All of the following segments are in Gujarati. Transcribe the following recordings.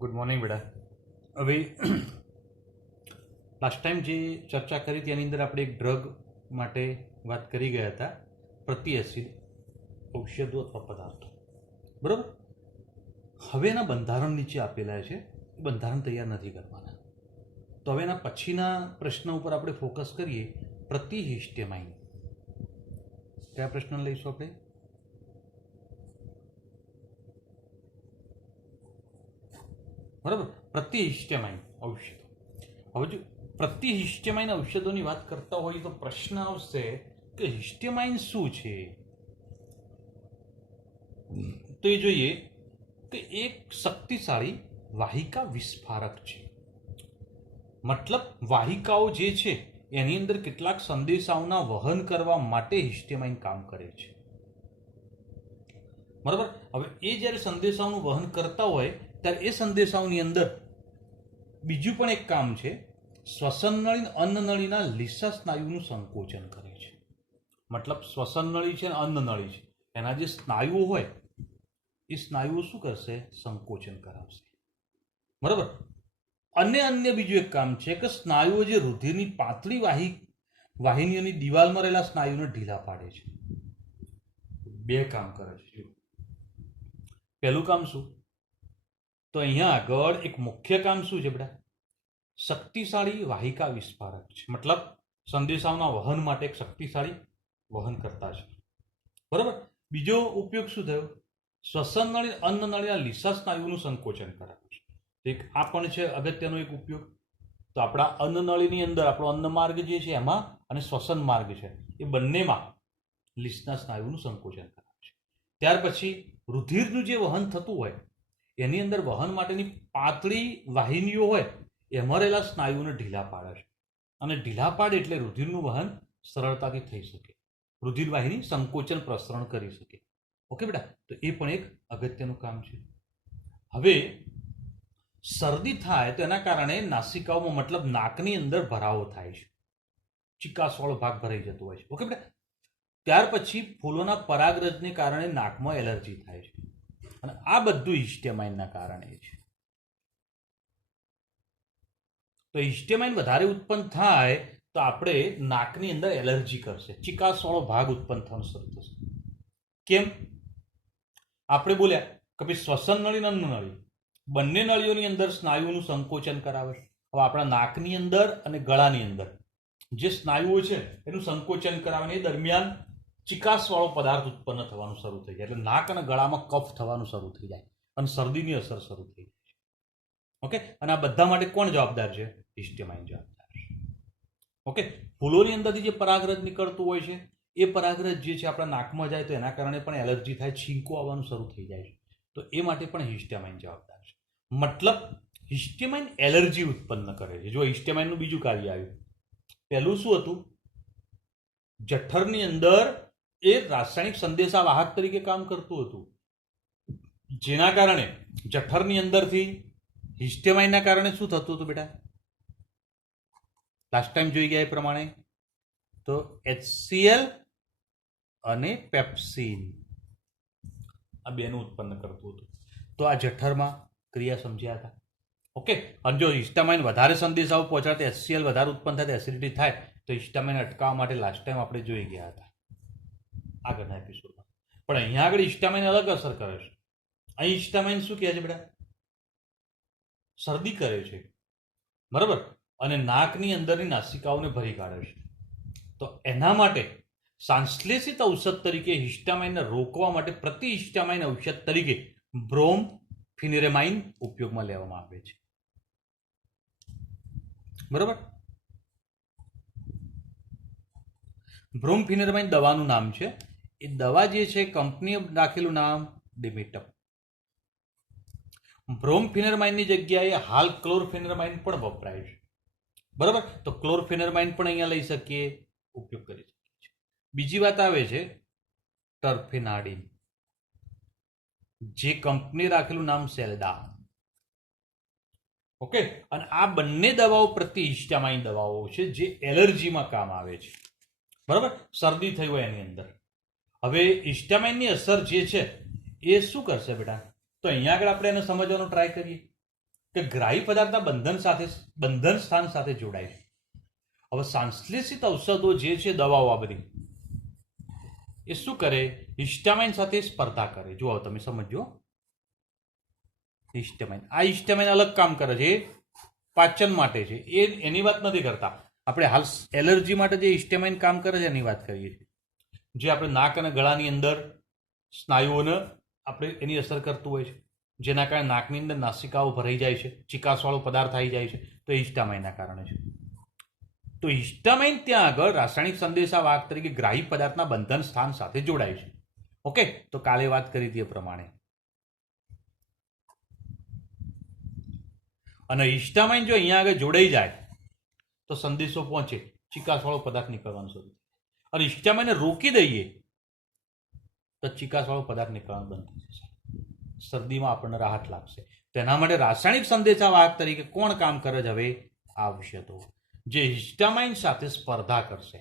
ગુડ મોર્નિંગ બેટા. હવે લાસ્ટ ટાઈમ જે ચર્ચા કરી તેની અંદર આપણે એક ડ્રગ માટે વાત કરી ગયા હતા, પ્રતિ એસિડ ઔષધો અથવા પદાર્થો. બરાબર. હવે એના બંધારણ નીચે આપેલા છે, બંધારણ તૈયાર નથી કરવાના. તો હવે એના પછીના પ્રશ્ન ઉપર આપણે ફોકસ કરીએ. પ્રતિહિસ્ટેમાઇન. કયા પ્રશ્ન લઈશું આપણે? બરાબર. પ્રતિહિસ્ટેમાઇન ઔષધો. હવે જો પ્રતિહિસ્ટેમાઇન ઔષધોની વાત કરતા હોઈએ તો પ્રશ્ન આવશે કે હિસ્ટેમાઇન શું છે. તો એ જોઈએ કે એક શક્તિશાળી વાહિકા વિસ્ફારક છે. મતલબ વાહિકાઓ જે છે એની અંદર કેટલાક સંદેશાઓના વહન કરવા માટે હિસ્ટેમાઇન કામ કરે છે. બરાબર. હવે એ જ્યારે સંદેશાઓનું વહન કરતા હોય ત્યારે એ સંદેશાઓની અંદર બીજું પણ એક કામ છે. શ્વસન નળી અન્ન નળીના લીસા સ્નાયુનું સંકોચન કરે છે. મતલબ શ્વસન નળી છે અને અન્ન નળી છે, એના જે સ્નાયુઓ હોય એ સ્નાયુઓ શું કરશે? સંકોચન કરાવશે. બરાબર. અને અન્ય બીજું એક કામ છે કે સ્નાયુઓ જે રુધિરની પાતળી વાહિનીઓની દિવાલમાં રહેલા સ્નાયુને ઢીલા પાડે છે. બે કામ કરે છે. પહેલું કામ શું? તો અહીંયા આગળ એક મુખ્ય કામ શું છે બેટા? શક્તિશાળી વાહિકા વિસ્ફારક છે. મતલબ સંદેશાઓના વહન માટે એક શક્તિશાળી વહન કરતા છે. બરાબર. બીજો ઉપયોગ શું થયો? શ્વસન નળી અન્ન નળીના લીસા સ્નાયુનું સંકોચન કરાવે છે. એક આ પણ છે અગત્યનો એક ઉપયોગ. તો આપણા અન્ન નળીની અંદર આપણો અન્ન માર્ગ જે છે એમાં અને શ્વસન માર્ગ છે એ બંનેમાં લીસના સ્નાયુનું સંકોચન કરાવે છે. ત્યાર પછી રુધિરનું જે વહન થતું હોય એની અંદર વહન માટેની પાતળી વાહિનીઓ હોય એમાં રહેલા સ્નાયુઓને ઢીલા પાડે છે. અને ઢીલા પાડે એટલે રુધિરનું વહન સરળતાથી થઈ શકે, રુધિર વાહિની સંકોચન પ્રસરણ કરી શકે. ઓકે બેટા. તો એ પણ એક અગત્યનું કામ છે. હવે શરદી થાય તો એના કારણે નાસિકાઓમાં મતલબ નાકની અંદર ભરાવો થાય છે, ચિકાસવાળો ભાગ ભરાઈ જતો હોય છે. ઓકે બેટા. ત્યાર પછી ફૂલોના પરાગરજને કારણે નાકમાં એલર્જી થાય છે અને આ બધું હિસ્ટેમાઇનના કારણે છે. તો હિસ્ટેમાઇન વધારે ઉત્પન્ન થાય તો આપણે નાકની અંદર એલર્જી કરશે, ચિકાસવાળો ભાગ ઉત્પન્ન થવાનું શરૂ થશે. કેમ? આપણે બોલ્યા કે ભાઈ શ્વસન નળી અન્ન નળી બંને નળીઓની અંદર સ્નાયુઓનું સંકોચન કરાવે છે. હવે આપણા નાકની અંદર અને ગળાની અંદર જે સ્નાયુઓ છે એનું સંકોચન કરાવે એ દરમિયાન ચિકાસવાળો પદાર્થ ઉત્પન્ન થવાનું શરૂ થઈ જાય, એટલે નાક અને ગળામાં કફ થવાનું શરૂ થઈ જાય અને શરદીની અસર શરૂ થઈ જાય. ઓકે. અને આ બધા માટે કોણ જવાબદાર છે? હિસ્ટેમાઇન જવાબદાર છે. ઓકે. ફૂલોની અંદરથી જે પરાગરજ નીકળતું હોય છે એ પરાગરજ જે છે આપણા નાકમાં જાય તો એના કારણે પણ એલર્જી થાય, છીંકો આવવાનું શરૂ થઈ જાય છે. તો એ માટે પણ હિસ્ટેમાઇન જવાબદાર છે. મતલબ હિસ્ટેમાઇન એલર્જી ઉત્પન્ન કરે છે. જો હિસ્ટેમાઇનનું બીજું કાર્ય આવ્યું. પહેલું શું હતું? જઠરની અંદર એ રાસાયણિક સંદેશાવાહક તરીકે કામ કરતું હતું, જેના કારણે જઠરની અંદરથી હિસ્ટેમાઇનના કારણે શું થતું હતું બેટા? લાસ્ટ ટાઈમ જોઈ ગયા એ પ્રમાણે તો HCl અને પેપ્સિન આ બેનું ઉત્પન્ન કરતું હતું. તો આ જઠરમાં ક્રિયા સમજ્યા હતા. ઓકે. અને જો હિસ્ટામાઇન વધારે સંદેશાઓ પહોંચાડતા HCl વધારે ઉત્પન્ન થાય એસિડિટી થાય તો હિસ્ટામાઇન અટકાવવા માટે લાસ્ટ ટાઈમ આપણે જોઈ ગયા હતા આગળના એપિસોડમાં. પણ અહીંયા આગળ હિસ્ટામાઇન અલગ અસર કરે છે. અહીં હિસ્ટામાઇન શું કહે છે બેટા? શરદી કરે છે. બરાબર. અને નાકની અંદરની નાસિકાઓને ભરી કાઢે છે. તો એના માટે સંશ્લેષિત ઔષધ તરીકે હિસ્ટામાઇનને રોકવા માટે પ્રતિહિસ્ટામાઇન ઔષધ તરીકે બ્રોમફેનિરામાઇન ઉપયોગમાં લેવામાં આવે છે. બરાબર. બ્રોમફેનિરામાઇન દવાનું નામ છે. એ દવા જે છે કંપનીએ રાખેલું નામ ડિમેટમ. બ્રોમફેનિરામાઇનની જગ્યાએ હાલ ક્લોરફેનિરામાઇન પણ વપરાય છે. બરાબર. તો ક્લોરફેનિરામાઇન પણ અહીંયા લઈ શકીએ, ઉપયોગ કરી શકીએ છીએ. બીજી વાત આવે છે ટર્ફેનાડિન, જે કંપની રાખેલું નામ સેલ્ડા. ઓકે. અને આ બંને દવાઓ પ્રતિહિસ્ટામાઇન દવાઓ છે જે એલર્જીમાં કામ આવે છે. બરાબર. શરદી થઈ હોય એની અંદર. હવે હિસ્ટામાઇનની અસર જે છે એ શું કરશે બેટા? તો અહીંયા આગળ આપણે એને સમજવાનો ટ્રાય કરીએ. કે ગ્રાહી પદાર્થના બંધન સ્થાન સાથે જોડાય છે. હવે સંશ્લેષિત ઔષધો જે છે, દવાઓ આ બધી એ શું કરે? હિસ્ટામાઇન સાથે સ્પર્ધા કરે. જુઓ તમે સમજો, હિસ્ટામાઇન, આ હિસ્ટામાઇન અલગ કામ કરે છે, પાચન માટે છે, એની વાત નથી કરતા. આપણે હાલ એલર્જી માટે જે હિસ્ટામાઇન કામ કરે છે એની વાત કરીએ છીએ. જે આપણે નાક અને ગળાની અંદર સ્નાયુઓને આપણે એની અસર કરતું હોય છે, જેના કારણે નાકની અંદર નાસિકાઓ ભરાઈ જાય છે, ચિકાસવાળો પદાર્થ આવી જાય છે, તો એ હિસ્ટામાઇનના કારણે છે. તો હિસ્ટામાઇન ત્યાં આગળ રાસાયણિક સંદેશાવાહક તરીકે ગ્રાહી પદાર્થના બંધન સ્થાન સાથે જોડાય છે. ઓકે, તો કાલે વાત કરી હતી એ પ્રમાણે. અને હિસ્ટામાઇન જો અહીંયા આગળ જોડાઈ જાય તો સંદેશો પહોંચે, ચિકાસવાળો પદાર્થ નીકળવાનો શરૂ થાય. અને હિસ્ટામાઇનને રોકી દઈએ તો ચિકાસવાળો પદાર્થ નીકળવાનું બંધ થઈ જશે, શરદીમાં આપણને રાહત લાગશે. તેના માટે રાસાયણિક સંદેશાવાહક તરીકે કોણ કામ કરે છે? હવે આવશે તો જે હિસ્ટામાઇન સાથે સ્પર્ધા કરશે,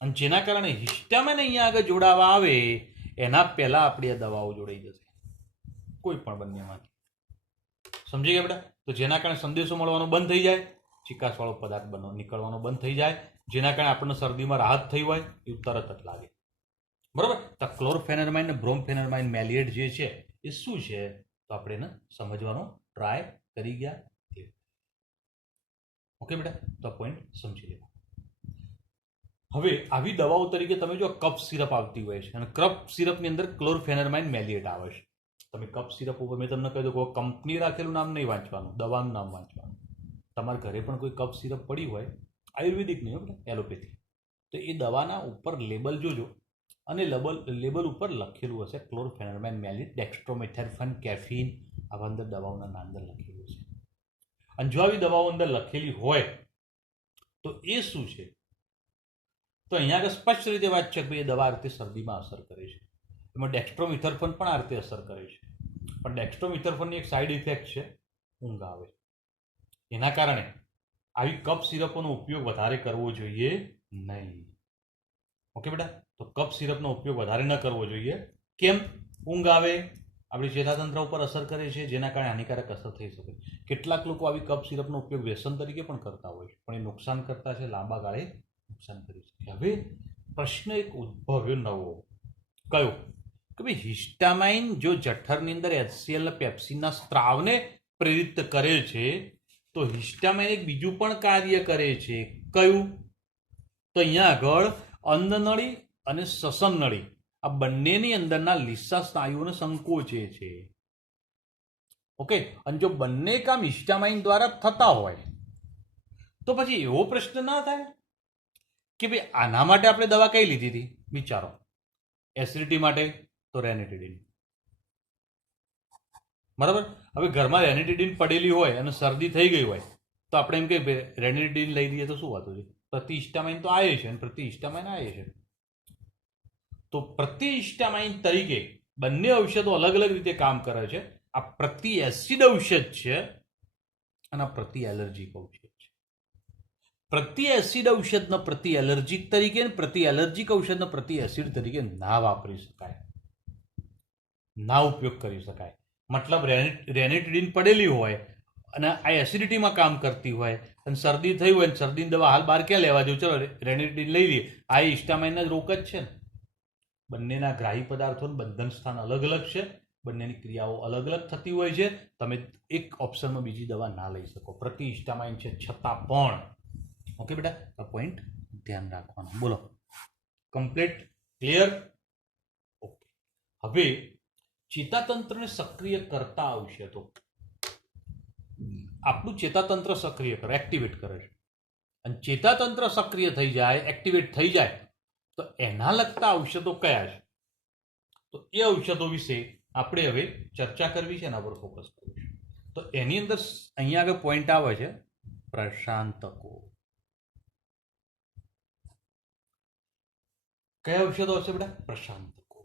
અને જેના કારણે હિસ્ટામાઇન અહીંયા આગળ જોડાવા આવે એના પહેલા આપણી આ દવાઓ જોડાઈ જશે, કોઈ પણ બંનેમાંથી. સમજી ગયા બેટા? તો જેના કારણે સંદેશો મળવાનો બંધ થઈ જાય, ચિકાસવાળો પદાર્થ નીકળવાનો બંધ થઈ જાય, જેના કારણે આપણને શરદીમાં રાહત થઈ હોય એવું તરત જ લાગે. બરોબર? તો ક્લોરફેનરમાઇન અને બ્રોમફેનરમાઇન મેલિએટ જે છે એ શું છે, તો આપણે એને સમજવાનો ટ્રાય કરી ગયા. ઓકે બેટા, તો પોઈન્ટ સમજી લેવા. હવે આવી દવાઓ તરીકે તમે જો કફ સિરપ આવતી હોય છે, અને કફ સિરપની અંદર ક્લોરફેનરમાઇન મેલિએટ આવે છે. તમે કફ સિરપ ઉપર મેં તમને કહ્યું કોઈ કંપની રાખેલું નામ નહીં વાંચવાનું, દવાનું નામ વાંચવાનું. તમારા ઘરે પણ કોઈ કફ સિરપ પડી હોય, આયુર્વેદિક નહીં હોય, એલોપેથી, તો એ દવાના ઉપર લેબલ જોજો, અને લેબલ ઉપર લખેલું હશે ક્લોરફેનરમાઇન મેલિએટ, ડેક્સ્ટ્રોમેથોર્ફન, કેફીન, આવા અંદર દવાઓના નામ અંદર લખેલું છે. અને જો આવી દવાઓ અંદર લખેલી હોય તો એ શું છે, તો અહીંયા આગળ સ્પષ્ટ રીતે વાત છે કે ભાઈ એ દવા આ રીતે શરદીમાં અસર કરે છે. એમાં ડેક્સ્ટ્રોમિથોર્ફન પણ આ રીતે અસર કરે છે. પણ ડેક્સ્ટ્રોમિથોર્ફનની એક સાઇડ ઇફેક્ટ છે, ઊંઘ આવે. એના કારણે આવી કફ સિરપોનો ઉપયોગ વધારે કરવો જોઈએ નહીં. ઓકે બેટા? તો કફ સિરપનો ઉપયોગ વધારે ન કરવો જોઈએ. કેમ? ઊંઘ આવે, આપણી ચેતાતંત્ર ઉપર અસર કરે છે, જેના કારણે હાનિકારક અસર થઈ શકે. કેટલાક લોકો આવી કફ સિરપનો ઉપયોગ વ્યસન તરીકે પણ કરતા હોય છે, પણ એ નુકસાન કરતા છે, લાંબા ગાળે નુકસાન કરી શકે. હવે પ્રશ્ન એક ઉદ્ભવ્યો નવો, કયો? કે ભાઈ હિસ્ટામાઇન જો જઠરની અંદર HCl અને પેપ્સિનના સ્ત્રાવને પ્રેરિત કરે છે, તો હિસ્ટામાઇન એક બીજું પણ કાર્ય કરે છે. કયું? તો અહીંયા આગળ અન્નનળી અને શ્વસન નળી આ બંનેની અંદરના લીસા સ્નાયુઓને સંકોચે છે. ઓકે, અને જો બંને કામ હિસ્ટામાઇન દ્વારા થતા હોય તો પછી એવો પ્રશ્ન ના થાય કે ભાઈ આના માટે આપણે દવા કઈ લીધી હતી? વિચારો. એસિડિટી માટે તો રેનિટીડિન. બરાબર? હવે ઘરમાં રેનિટીડિન પડેલી હોય અને શરદી થઈ ગઈ હોય તો આપણે એમ કે રેનિટીડિન લઈ લઈએ તો શું વાતું છે? પ્રતિહિસ્ટામાઇન તો આવે છે અને પ્રતિહિસ્ટામાઇન આવે છે. તો પ્રતિહિસ્ટામાઇન તરીકે બંને ઔષધો અલગ અલગ રીતે કામ કરે છે. આ પ્રતિ એસિડ ઔષધ છે અને આ પ્રતિ એલર્જીક ઔષધ છે. પ્રતિ એસિડ ઔષધનો પ્રતિ એલર્જીક તરીકે અને પ્રતિ એલર્જીક ઔષધનો પ્રતિ એસિડ તરીકે ના વાપરી શકાય, ના ઉપયોગ કરી શકાય. મતલબ રેનિટીડિન પડેલી હોય અને આ એસિડિટીમાં કામ કરતી હોય અને શરદી થઈ હોય, શરદીની દવા હાલ બહાર ક્યાં લેવા જવું? ચલો રેનિટીડિન લઈ લઈએ. આ હિસ્ટામાઇનના જ રોગ જ છે ને. બંનેના ગ્રાહી પદાર્થોનું બંધન સ્થાન અલગ અલગ છે, બંનેની ક્રિયાઓ અલગ અલગ થતી હોય છે. તમે એક ઓપ્શનમાં બીજી દવા ના લઈ શકો. પ્રતિ હિસ્ટામાઇન છે છતાં પણ. ઓકે બેટા, આ પોઈન્ટ ધ્યાન રાખવાનો. બોલો, કમ્પ્લીટ? ક્લિયર? ઓકે. હવે ચેતાતંત્રને સક્રિય કરતા ઔષધો આપણું ચેતાતંત્ર સક્રિય કરે, એક્ટિવેટ કરે છે. અને ચેતાતંત્ર સક્રિય થઈ જાય, એક્ટિવેટ થઈ જાય તો એના લગતા ઔષધો કયા છે? તો એ ઔષધો વિશે આપણે હવે ચર્ચા કરવી છે, એના પર ફોકસ કરવું છે. તો એની અંદર અહીંયા આગળ પોઈન્ટ આવે છે પ્રશાંતકો. કયા ઔષધો હશે બેટા? પ્રશાંતકો.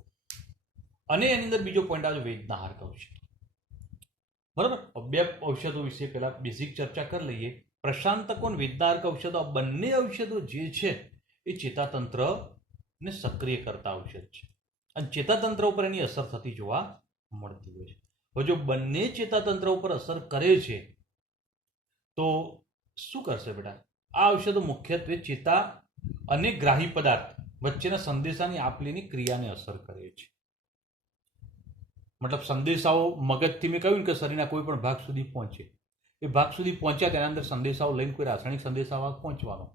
અને એની અંદર બીજો પોઈન્ટ આવે વેદનાહારક ઔષધો. બરાબર? બે ઔષધો વિશે પહેલા બેઝિક ચર્ચા કરી લઈએ. પ્રશાંતકો અને વેદનાહારક ઔષધો, આ બંને ઔષધો જે છે એ ચેતાતંત્રને સક્રિય કરતા ઔષધ છે અને ચેતાતંત્ર ઉપર એની અસર થતી જોવા મળતી હોય છે. હવે જો બંને ચેતાતંત્ર ઉપર અસર કરે છે તો શું કરશે બેટા? આ ઔષધો મુખ્યત્વે ચેતા અને ગ્રાહી પદાર્થ વચ્ચેના સંદેશાની આપલેની ક્રિયાને અસર કરે છે. મતલબ સંદેશાઓ મગજથી, મેં કહ્યું કે શરીરના કોઈ પણ ભાગ સુધી પહોંચે, એ ભાગ સુધી પહોંચ્યા તેના અંદર સંદેશાઓ લઈને કોઈ રાસાયણિક સંદેશાવાહક પહોંચવાનો,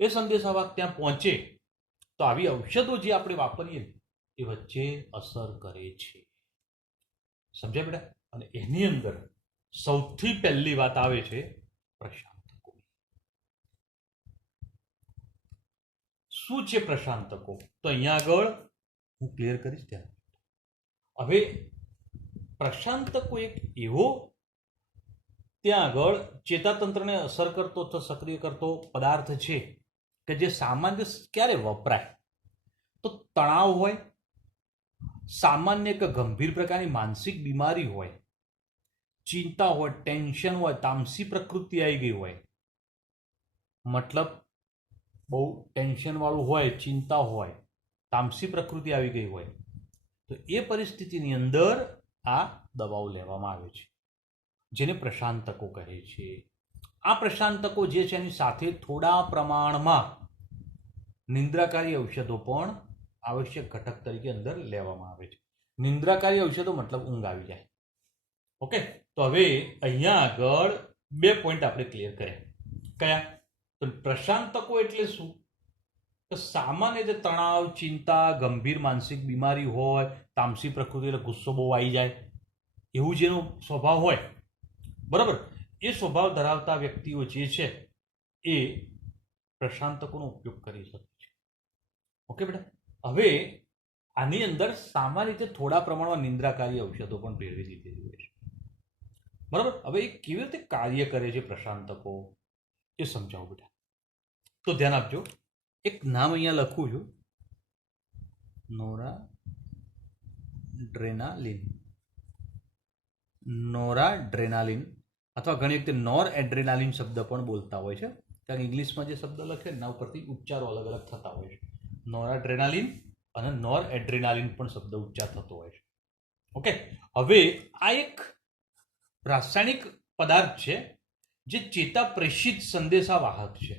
એ સંદેશાવાહક ત્યાં પહોંચે તો આવી ઔષધો જે આપણે વાપરીએ એ વચ્ચે અસર કરે છે. સમજ્યા બેટા? અને એની અંદર સૌથી પહેલી વાત આવે છે પ્રશાંતકો. શું છે પ્રશાંતકો? તો અહીંયા આગળ હું ક્લિયર કરીશ ત્યાં. હવે પ્રશાંતકો એક એવો ત્યાં આગળ ચેતાતંત્રને અસર કરતો અથવા સક્રિય કરતો પદાર્થ છે કે જે સામાન્ય ક્યારે વપરાય? તો તણાવ હોય, સામાન્ય કે ગંભીર પ્રકારની માનસિક બીમારી હોય, ચિંતા હોય, ટેન્શન હોય, તામસી પ્રકૃતિ આવી ગઈ હોય, મતલબ બહુ ટેન્શન વાળું હોય, ચિંતા હોય, તામસી પ્રકૃતિ આવી ગઈ હોય, તો એ પરિસ્થિતિની અંદર આ દવાઓ લેવામાં આવે છે, જેને પ્રશાંતકો કહે છે. આ પ્રશાંતકો જે છે એની સાથે થોડા પ્રમાણમાં નિંદ્રાકારી ઔષધો પણ આવશ્યક ઘટક તરીકે અંદર લેવામાં આવે છે. નિંદ્રાકારી ઔષધો મતલબ ઊંઘ આવી જાય. ઓકે, તો હવે અહીંયા આગળ 2 પોઈન્ટ આપણે ક્લિયર કર્યા. કયા? તો પ્રશાંતકો એટલે શું? તો સામાન્ય રીતે તણાવ, ચિંતા, ગંભીર માનસિક બીમારી હોય, તામસી પ્રકૃતિ એટલે ગુસ્સો બહુ આવી જાય, એવું જેનો સ્વભાવ હોય, બરાબર, એ સ્વભાવ ધરાવતા વ્યક્તિઓ જે છે એ પ્રશાંતકોનો ઉપયોગ કરી શકે છે. ઓકે બેટા? હવે આની અંદર સામાન્ય રીતે થોડા પ્રમાણમાં નિંદ્રાકારી ઔષધો પણ ભેળવી દીધેલી હોય છે, બરાબર. હવે એ કેવી રીતે કાર્ય કરે છે પ્રશાંતકો એ સમજાવું બેટા. તો ધ્યાન આપજો. એક નામ અહીંયા લખું છું, નોરાડ્રેનાલિન. નોરાડ્રેનાલિન અથવા ઘણી વખતે નોર એડ્રેનાલિન શબ્દ પણ બોલતા હોય છે, કારણ ઇંગ્લિશમાં જે શબ્દ લખે એના ઉપરથી ઉચ્ચારો અલગ અલગ થતા હોય છે. નોરાડ્રેનાલિન અને નોર એડ્રેનાલિન પણ શબ્દ ઉચ્ચાર થતો હોય છે. ઓકે, હવે આ એક રાસાયણિક પદાર્થ છે જે ચેતા પ્રેષિત સંદેશાવાહક છે,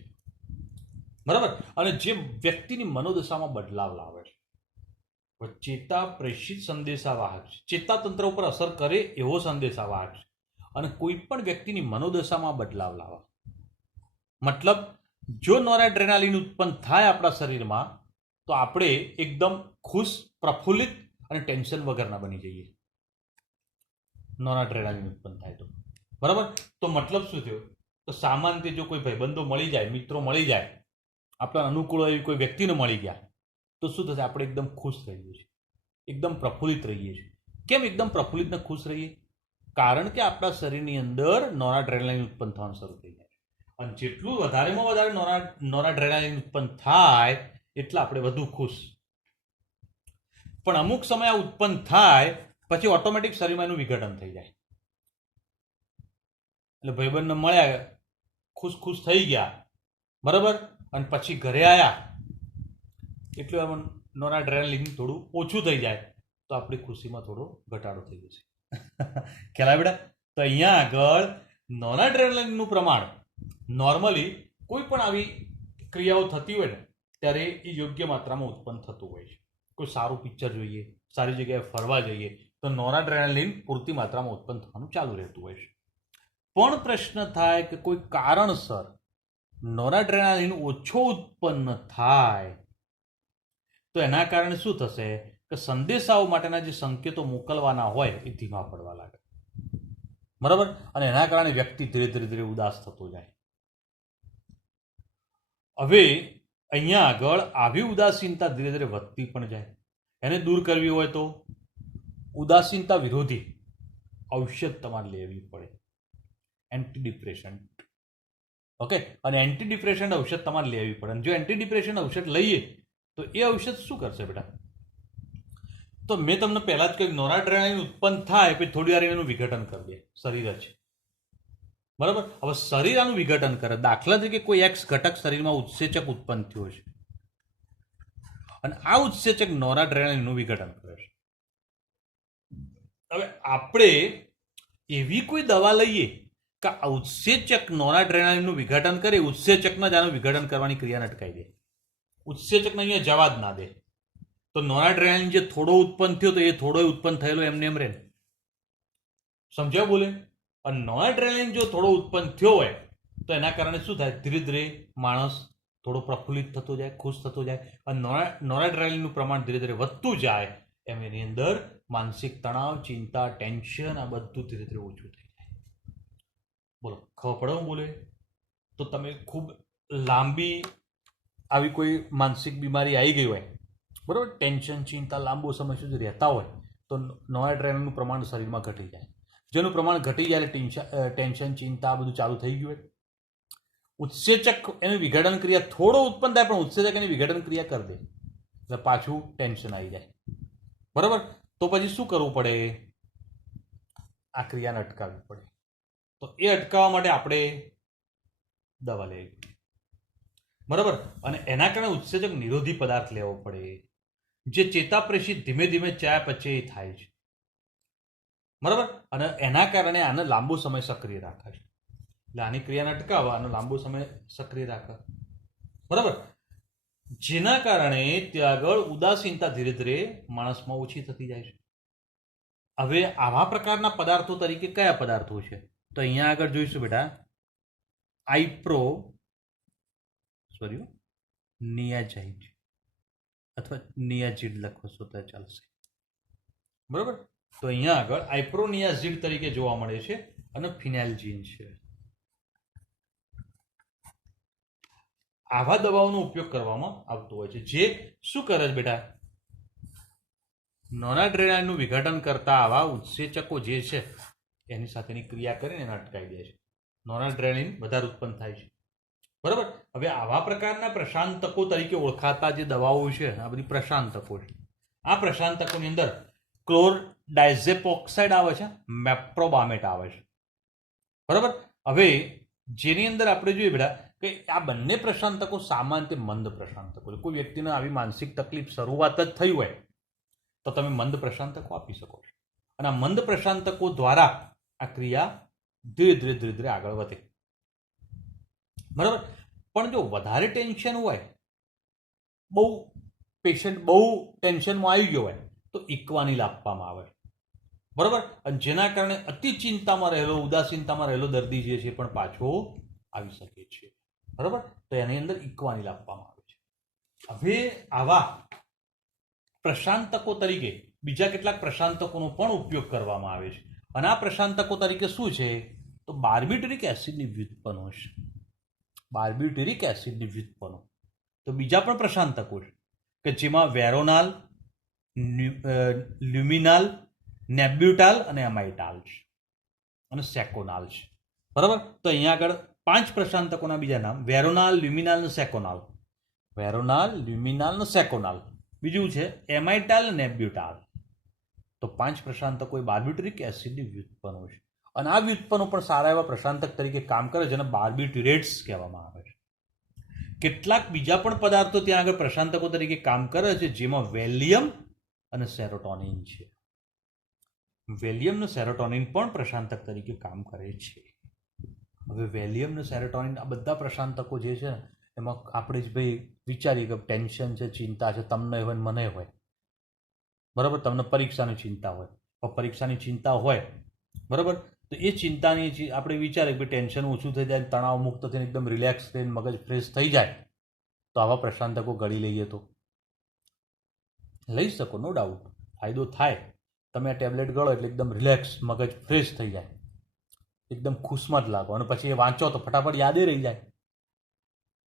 બરાબર, અને જે વ્યક્તિની મનોદશામાં બદલાવ લાવે છે. ચેતા પ્રેષિત સંદેશાવાહક છે, ચેતાતંત્ર ઉપર અસર કરે એવો સંદેશાવાહક છે, અને કોઈ પણ વ્યક્તિની મનોદશામાં બદલાવ લાવે. મતલબ જો નોરાડ્રેનાલિન ઉત્પન્ન થાય આપણા શરીરમાં તો આપણે એકદમ ખુશ, પ્રફુલ્લિત અને ટેન્શન વગરના બની જઈએ. નોરાડ્રેનાલિન ઉત્પન્ન થાય તો, બરાબર. તો મતલબ શું થયો? તો સામાન્ય જો કોઈ ભાઈબંધો મળી જાય, મિત્રો મળી જાય, આપણા અનુકૂળ એવી કોઈ વ્યક્તિને મળી ગયા તો શું થશે? આપણે એકદમ ખુશ રહીએ છીએ, એકદમ પ્રફુલ્લિત રહીએ છીએ. કેમ એકદમ પ્રફુલ્લિત ને ખુશ રહીએ? કારણ કે આપણા શરીરની અંદર નોરાડ્રેનાલિન ઉત્પન્ન થવાનું શરૂ થઈ જાય, અને જેટલું વધારેમાં વધારે નોરાડ્રેનાલિન ઉત્પન્ન થાય એટલે આપણે વધુ ખુશ. પણ અમુક સમય આ ઉત્પન્ન થાય પછી ઓટોમેટિક શરીરમાં એનું વિઘટન થઈ જાય. એટલે ભાઈબંધને મળ્યા, ખુશ ખુશ થઈ ગયા, બરાબર, અને પછી ઘરે આવ્યા એટલે આમ નોરાડ્રેનાલિન થોડું ઓછું થઈ જાય તો આપણી ખુશીમાં થોડો ઘટાડો થઈ જશે. ખ્યાલ આવે બેટા? તો અહીંયા આગળ નોરાડ્રેનાલિનનું પ્રમાણ નોર્મલી કોઈ પણ આવી ક્રિયાઓ થતી હોય ને ત્યારે એ યોગ્ય માત્રામાં ઉત્પન્ન થતું હોય છે. કોઈ સારું પિક્ચર જોઈએ, સારી જગ્યાએ ફરવા જઈએ તો નોરાડ્રેનાલિન પૂરતી માત્રામાં ઉત્પન્ન થવાનું ચાલુ રહેતું હોય છે. પણ પ્રશ્ન થાય કે કોઈ કારણસર નોરાડ્રેનાલિન ઓછો ઉત્પન્ન થાય તો એના કારણે શું થશે કે સંદેશાઓ માટેના જે સંકેતો મોકલવાના હોય એ ધીમા પડવા લાગે, બરાબર, અને એના કારણે વ્યક્તિ ધીરે ધીરે ધીરે ઉદાસ થતો જાય. હવે અહીંયા આગળ આવી ઉદાસીનતા ધીરે ધીરે વધતી પણ જાય. એને દૂર કરવી હોય તો ઉદાસીનતા વિરોધી ઔષધ તમારે લેવી પડે, એન્ટી ડિપ્રેશન્ટ. ઓકે, અને એન્ટી ડિપ્રેશન્ટ ઔષધ તમારે લેવી પડે. અને જો એન્ટી ડિપ્રેશન્ટ ઔષધ લઈએ તો એ ઔષધ શું કરશે બેટા? તો મેં તમને પહેલા જ કહ્યું, નોરાડ્રેનાલિન ઉત્પન્ન થાય પછી થોડી વાર એનું વિઘટન કરી દે શરીર જ, બરાબર. હવે શરીર આનું વિઘટન કરે. દાખલા તરીકે કોઈ એક્સ ઘટક શરીરમાં ઉત્સેચક ઉત્પન્ન થયો છે અને આ ઉત્સેચક નોરાડ્રેનાલિનનું વિઘટન કરે છે. હવે આપણે એવી કોઈ દવા લઈએ કે આ ઉત્સેચક નોરાડ્રેનાલિનનું વિઘટન કરે, ઉત્સેચકને જ આનું વિઘટન કરવાની ક્રિયાને અટકાવી દે, ઉત્સેચકને અહીંયા જવા જ ના દે. તો નોરાડ્રેનાલિન જે થોડો ઉત્પન્ન થયો તો એ થોડો ઉત્પન્ન થયેલો એમને એમ રહે. સમજ્યા બોલે? અને નોરાડ્રેનાલિન જો થોડો ઉત્પન્ન થયો હોય તો એના કારણે શું થાય? ધીરે ધીરે માણસ થોડો પ્રફુલ્લિત થતો જાય, ખુશ થતો જાય, અને નોરાડ્રેનાલિનનું પ્રમાણ ધીરે ધીરે વધતું જાય એમ એની અંદર માનસિક તણાવ, ચિંતા, ટેન્શન આ બધું ધીરે ધીરે ઓછું થઈ જાય. બોલો, ખબર પડે હું બોલે? તો તમે ખૂબ લાંબી આવી કોઈ માનસિક બીમારી આવી ગઈ હોય, બરાબર, ટેન્શન, ચિંતા લાંબો સમય સુધી રહેતા હોય તો નોરાડ્રેનાલિનનું પ્રમાણ શરીરમાં ઘટી જાય. જેનું પ્રમાણ ઘટી જાય એટલે ટેન્શન, ચિંતા આ બધું ચાલુ થઈ ગયું હોય. ઉત્સેચક એની વિઘટન ક્રિયા થોડો ઉત્પન્ન થાય પણ ઉત્સેચક એની વિઘટન ક્રિયા કરી દે એટલે પાછું ટેન્શન આવી જાય. બરાબર? તો પછી શું કરવું પડે? આ ક્રિયાને અટકાવવી પડે. તો એ અટકાવવા માટે આપણે દવા લેવી, બરાબર, અને એના કારણે ઉત્સેચક નિરોધી પદાર્થ લેવો પડે, જે ચેતાપ્રેષિત ધીમે ધીમે ચયાપચય થાય છે, બરાબર, અને એના કારણે આને લાંબો સમય સક્રિય રાખે છે. એટલે આની ક્રિયાને અટકાવવા અને લાંબો સમય સક્રિય રાખે, બરાબર, જેના કારણે ત્યાં આગળ ઉદાસીનતા ધીરે ધીરે માણસમાં ઓછી થતી જાય છે. હવે આવા પ્રકારના પદાર્થો તરીકે કયા પદાર્થો છે? તો અહીંયા આગળ જોઈશું બેટા, નિયાઝાઇડ અથવા નિયાઝિડ લખશો તો ચાલશે, બરાબર. તો અહીંયા આગળ આઇપ્રોનિયાઝિડ તરીકે જોવા મળે છે અને ફિનાઇલજીન છે. આવા દવાઓનો ઉપયોગ કરવામાં આવતો હોય છે, જે શું કરે છે બેટા? નોરાડ્રેનાલિનનું વિઘટન કરતા આવા ઉત્સેચકો જે છે એની સાથેની ક્રિયા કરીને એને અટકાવી દે છે. નોરાડ્રેનાલિન વધારે ઉત્પન્ન થાય છે, બરાબર. હવે આવા પ્રકારના પ્રશાંતકો તરીકે ઓળખાતા જે દવાઓ છે, આ બધી પ્રશાંતકો છે. આ પ્રશાંતકોની અંદર ક્લોરડાઇઝેપોક્સાઇડ આવે છે, મેપ્રોબામેટ આવે છે, બરાબર. હવે જેની અંદર આપણે જોઈએ બેટા કે આ બંને પ્રશાંતકો સામાન્ય મંદ પ્રશાંતકો છે. કોઈ વ્યક્તિને આવી માનસિક તકલીફ શરૂઆત જ થઈ હોય તો તમે મંદ પ્રશાંતકો આપી શકો છો, અને આ મંદ પ્રશાંતકો દ્વારા આ ક્રિયા ધીરે ધીરે ધીરે ધીરે આગળ વધે, બરાબર. પણ જો વધારે ટેન્શન હોય, પેશન્ટ બહુ ટેન્શનમાં આવી ગયો હોય તો ઇક્વાનિલ આપવામાં આવે, બરાબર, અને જેના કારણે અતિ ચિંતામાં રહેલો, ઉદાસીનતામાં રહેલો દર્દી જે છે પણ પાછો આવી શકે છે, બરાબર. તો એની અંદર ઇક્વાનિલ આપવામાં આવે છે. હવે આવા પ્રશાંતકો તરીકે બીજા કેટલાક પ્રશાંતકોનો પણ ઉપયોગ કરવામાં આવે છે, અને આ પ્રશાંતકો તરીકે શું છે? તો બાર્બિટરિક એસિડની વ્યુત્પન્નો છે. બાર્બિટરિક એસિડની વ્યુત્પન્નો તો બીજા પણ પ્રશાંતકો છે કે જેમાં વેરોનાલ, લ્યુમિનાલ, નેબ્યુટાલ અને એમાઇટાલ છે, અને સેકોનાલ છે, બરાબર. તો અહીંયા આગળ 5 પ્રશાંતકોના બીજા નામ: વેરોનાલ, લ્યુમિનાલ અને સેકોનાલ. વેરોનાલ, લ્યુમિનાલ અને સેકોનાલ. બીજું છે એમાઇટાલ, નેબ્યુટાલ. તો 5 પ્રશાંતકો એ બાર્બિટરિક એસિડની વ્યુત્પન્નો છે, અને આ વ્યુત્પન્નો પણ સારા એવા પ્રશાંતક તરીકે કામ કરે છે, જેને બાર્બિટ્યુરેટ્સ કહેવામાં આવે છે. કેટલાક બીજા પણ પદાર્થો ત્યાં આગળ પ્રશાંતકો તરીકે કામ કરે છે, જેમાં વેલિયમ અને સેરોટોનિન છે. વેલિયમ અને સેરોટોનિન પણ પ્રશાંતક તરીકે કામ કરે છે. હવે વેલિયમ અને સેરોટોનિન આ બધા પ્રશાંતકો જે છે એમાં આપણે જ ભાઈ વિચારીએ કે ટેન્શન છે, ચિંતા છે, તમને હોય મને હોય, બરાબર. તમને પરીક્ષાની ચિંતા હોય, પરીક્ષાની ચિંતા હોય, બરાબર. તો એ ચિંતાની આપણે વિચારીએ કે ટેન્શન ઓછું થઈ જાય, તણાવ મુક્ત થઈને એકદમ રિલેક્સ થઈને મગજ ફ્રેશ થઈ જાય, તો આવા પ્રશાંતકો ગળી લઈએ તો લઈ શકો, નો ડાઉટ, ફાયદો થાય. તમે આ ટેબ્લેટ ગળો એટલે એકદમ રિલેક્સ, મગજ ફ્રેશ થઈ જાય, એકદમ ખુશમાં જ લાગો, અને પછી એ વાંચો તો ફટાફટ યાદે રહી જાય,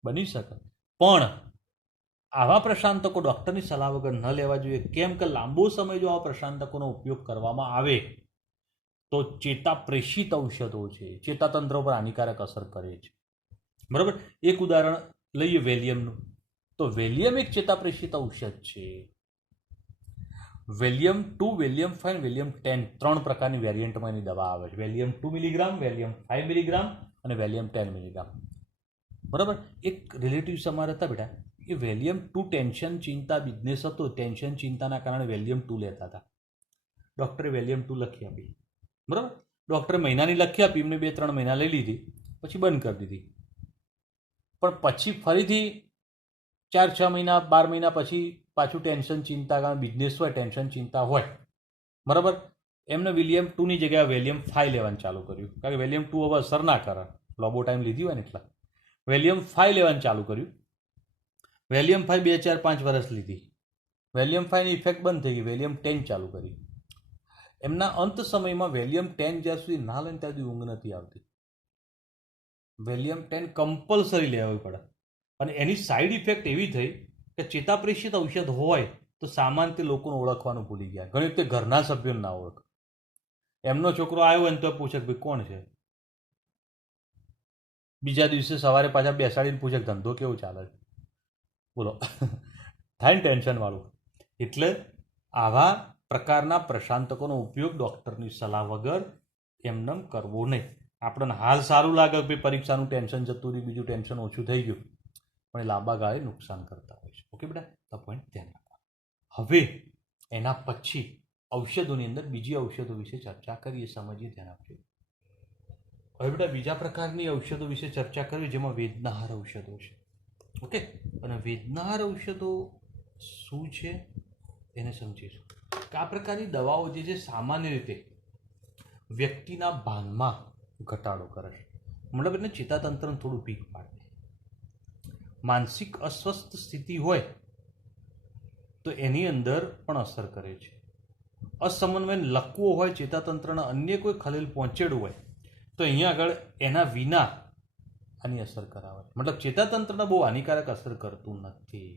બની શકે. પણ આવા પ્રશાંતકો ડૉક્ટરની સલાહ વગર ન લેવા જોઈએ. કેમ કે લાંબો સમય જો આવા પ્રશાંતકોનો ઉપયોગ કરવામાં આવે તો ચેતાપ્રેષિત ઔષધો છે, ચેતાતંત્ર પર હાનિકારક અસર કરે છે, બરાબર. એક ઉદાહરણ લઈએ વેલિયમનું. તો વેલિયમ એક ચેતાપ્રેષિત ઔષધ છે. વેલિયમ 2, વેલિયમ 5, વેલિયમ 10 3 પ્રકારની વેરિયન્ટમાં એની દવા આવે છે. વેલિયમ 2 મિલીગ્રામ, વેલિયમ 5 મિલીગ્રામ અને વેલિયમ 10 મિલીગ્રામ, બરાબર. એક રિલેટિવ્સ અમારા હતા બેટા, એ વેલિયમ 2 ટેન્શન, ચિંતા, બિઝનેસ હતો, ટેન્શન ચિંતાના કારણે વેલિયમ 2 લેતા હતા. ડૉક્ટરે વેલિયમ 2 લખી આપી, બરાબર. ડૉક્ટરે મહિનાની લખી આપી, એમને 2-3 મહિના લઈ લીધી, પછી બંધ કરી દીધી. પણ પછી ફરીથી 4-6 મહિના 12 મહિના પછી પાછું ટેન્શન ચિંતા, કારણ બિઝનેસ હોય, ટેન્શન ચિંતા હોય, બરાબર. એમને વિલિયમ 2ની જગ્યાએ વેલિયમ 5 લેવાનું ચાલુ કર્યું, કારણ કે વેલિયમ 2 હવે અસર ના કરે, લોબો ટાઈમ લીધી હોય ને એટલા. વેલિયમ 5 લેવાનું ચાલુ કર્યું. વેલિયમ 5 2-4-5 વર્ષ લીધી. વેલિયમ 5ની ઇફેક્ટ બંધ થઈ ગઈ, વેલિયમ 10 ચાલુ કરી. એમના અંત સમયમાં વેલિયમ 10 જ્યાં સુધી ના લે ત્યાં સુધી ઊંઘ નથી આવતી. વેલિયમ 10 કમ્પલસરી લેવી પડે. અને એની સાઈડ ઇફેક્ટ એવી થઈ કે ચેતાપ્રેષિત ઔષધ હોય તો સામાન્ય લોકોને ઓળખવાનું ભૂલી ગયા. ઘણી વખતે ઘરના સભ્યોને ના ઓળખ. એમનો છોકરો આવ્યો હોય ને તો પૂછે કે ભાઈ કોણ છે. બીજા દિવસે સવારે પાછા બેસાડીને પૂછે ધંધો કેવો ચાલે છે, બોલો. થાય ને ટેન્શન વાળું. એટલે આવા પ્રકારના પ્રશાંતકોનો ઉપયોગ ડૉક્ટરની સલાહ વગર એમને કરવો નહીં. આપણને હાલ સારું લાગે કે ભાઈ પરીક્ષાનું ટેન્શન જતું રહ્યું, બીજું ટેન્શન ઓછું થઈ ગયું, પણ એ લાંબા ગાળે નુકસાન કરતા હોય છે. ઓકે બેટા, તો પોઈન્ટ ધ્યાન રાખવાનું. હવે એના પછી ઔષધોની અંદર બીજી ઔષધો વિશે ચર્ચા કરીએ, સમજીએ, ધ્યાન આપજો. હવે બેટા બીજા પ્રકારની ઔષધો વિશે ચર્ચા કરવી, જેમાં વેદનાહાર ઔષધો છે. ઓકે, અને વેદનાહાર ઔષધો શું છે એને સમજીશું. કે આ પ્રકારની દવાઓ જે છે સામાન્ય રીતે વ્યક્તિના ભાનમાં ઘટાડો કરે છે, મતલબ એને ચેતાતંત્રને થોડું વીક પાડે. માનસિક અસ્વસ્થ સ્થિતિ હોય તો એની અંદર પણ અસર કરે છે. અસમન્વય લકવો હોય, ચેતાતંત્રના અન્ય કોઈ ખલેલ પહોંચેડું હોય તો અહીંયા આગળ એના વિના આની અસર કરાવે. મતલબ ચેતાતંત્રને બહુ હાનિકારક અસર કરતું નથી.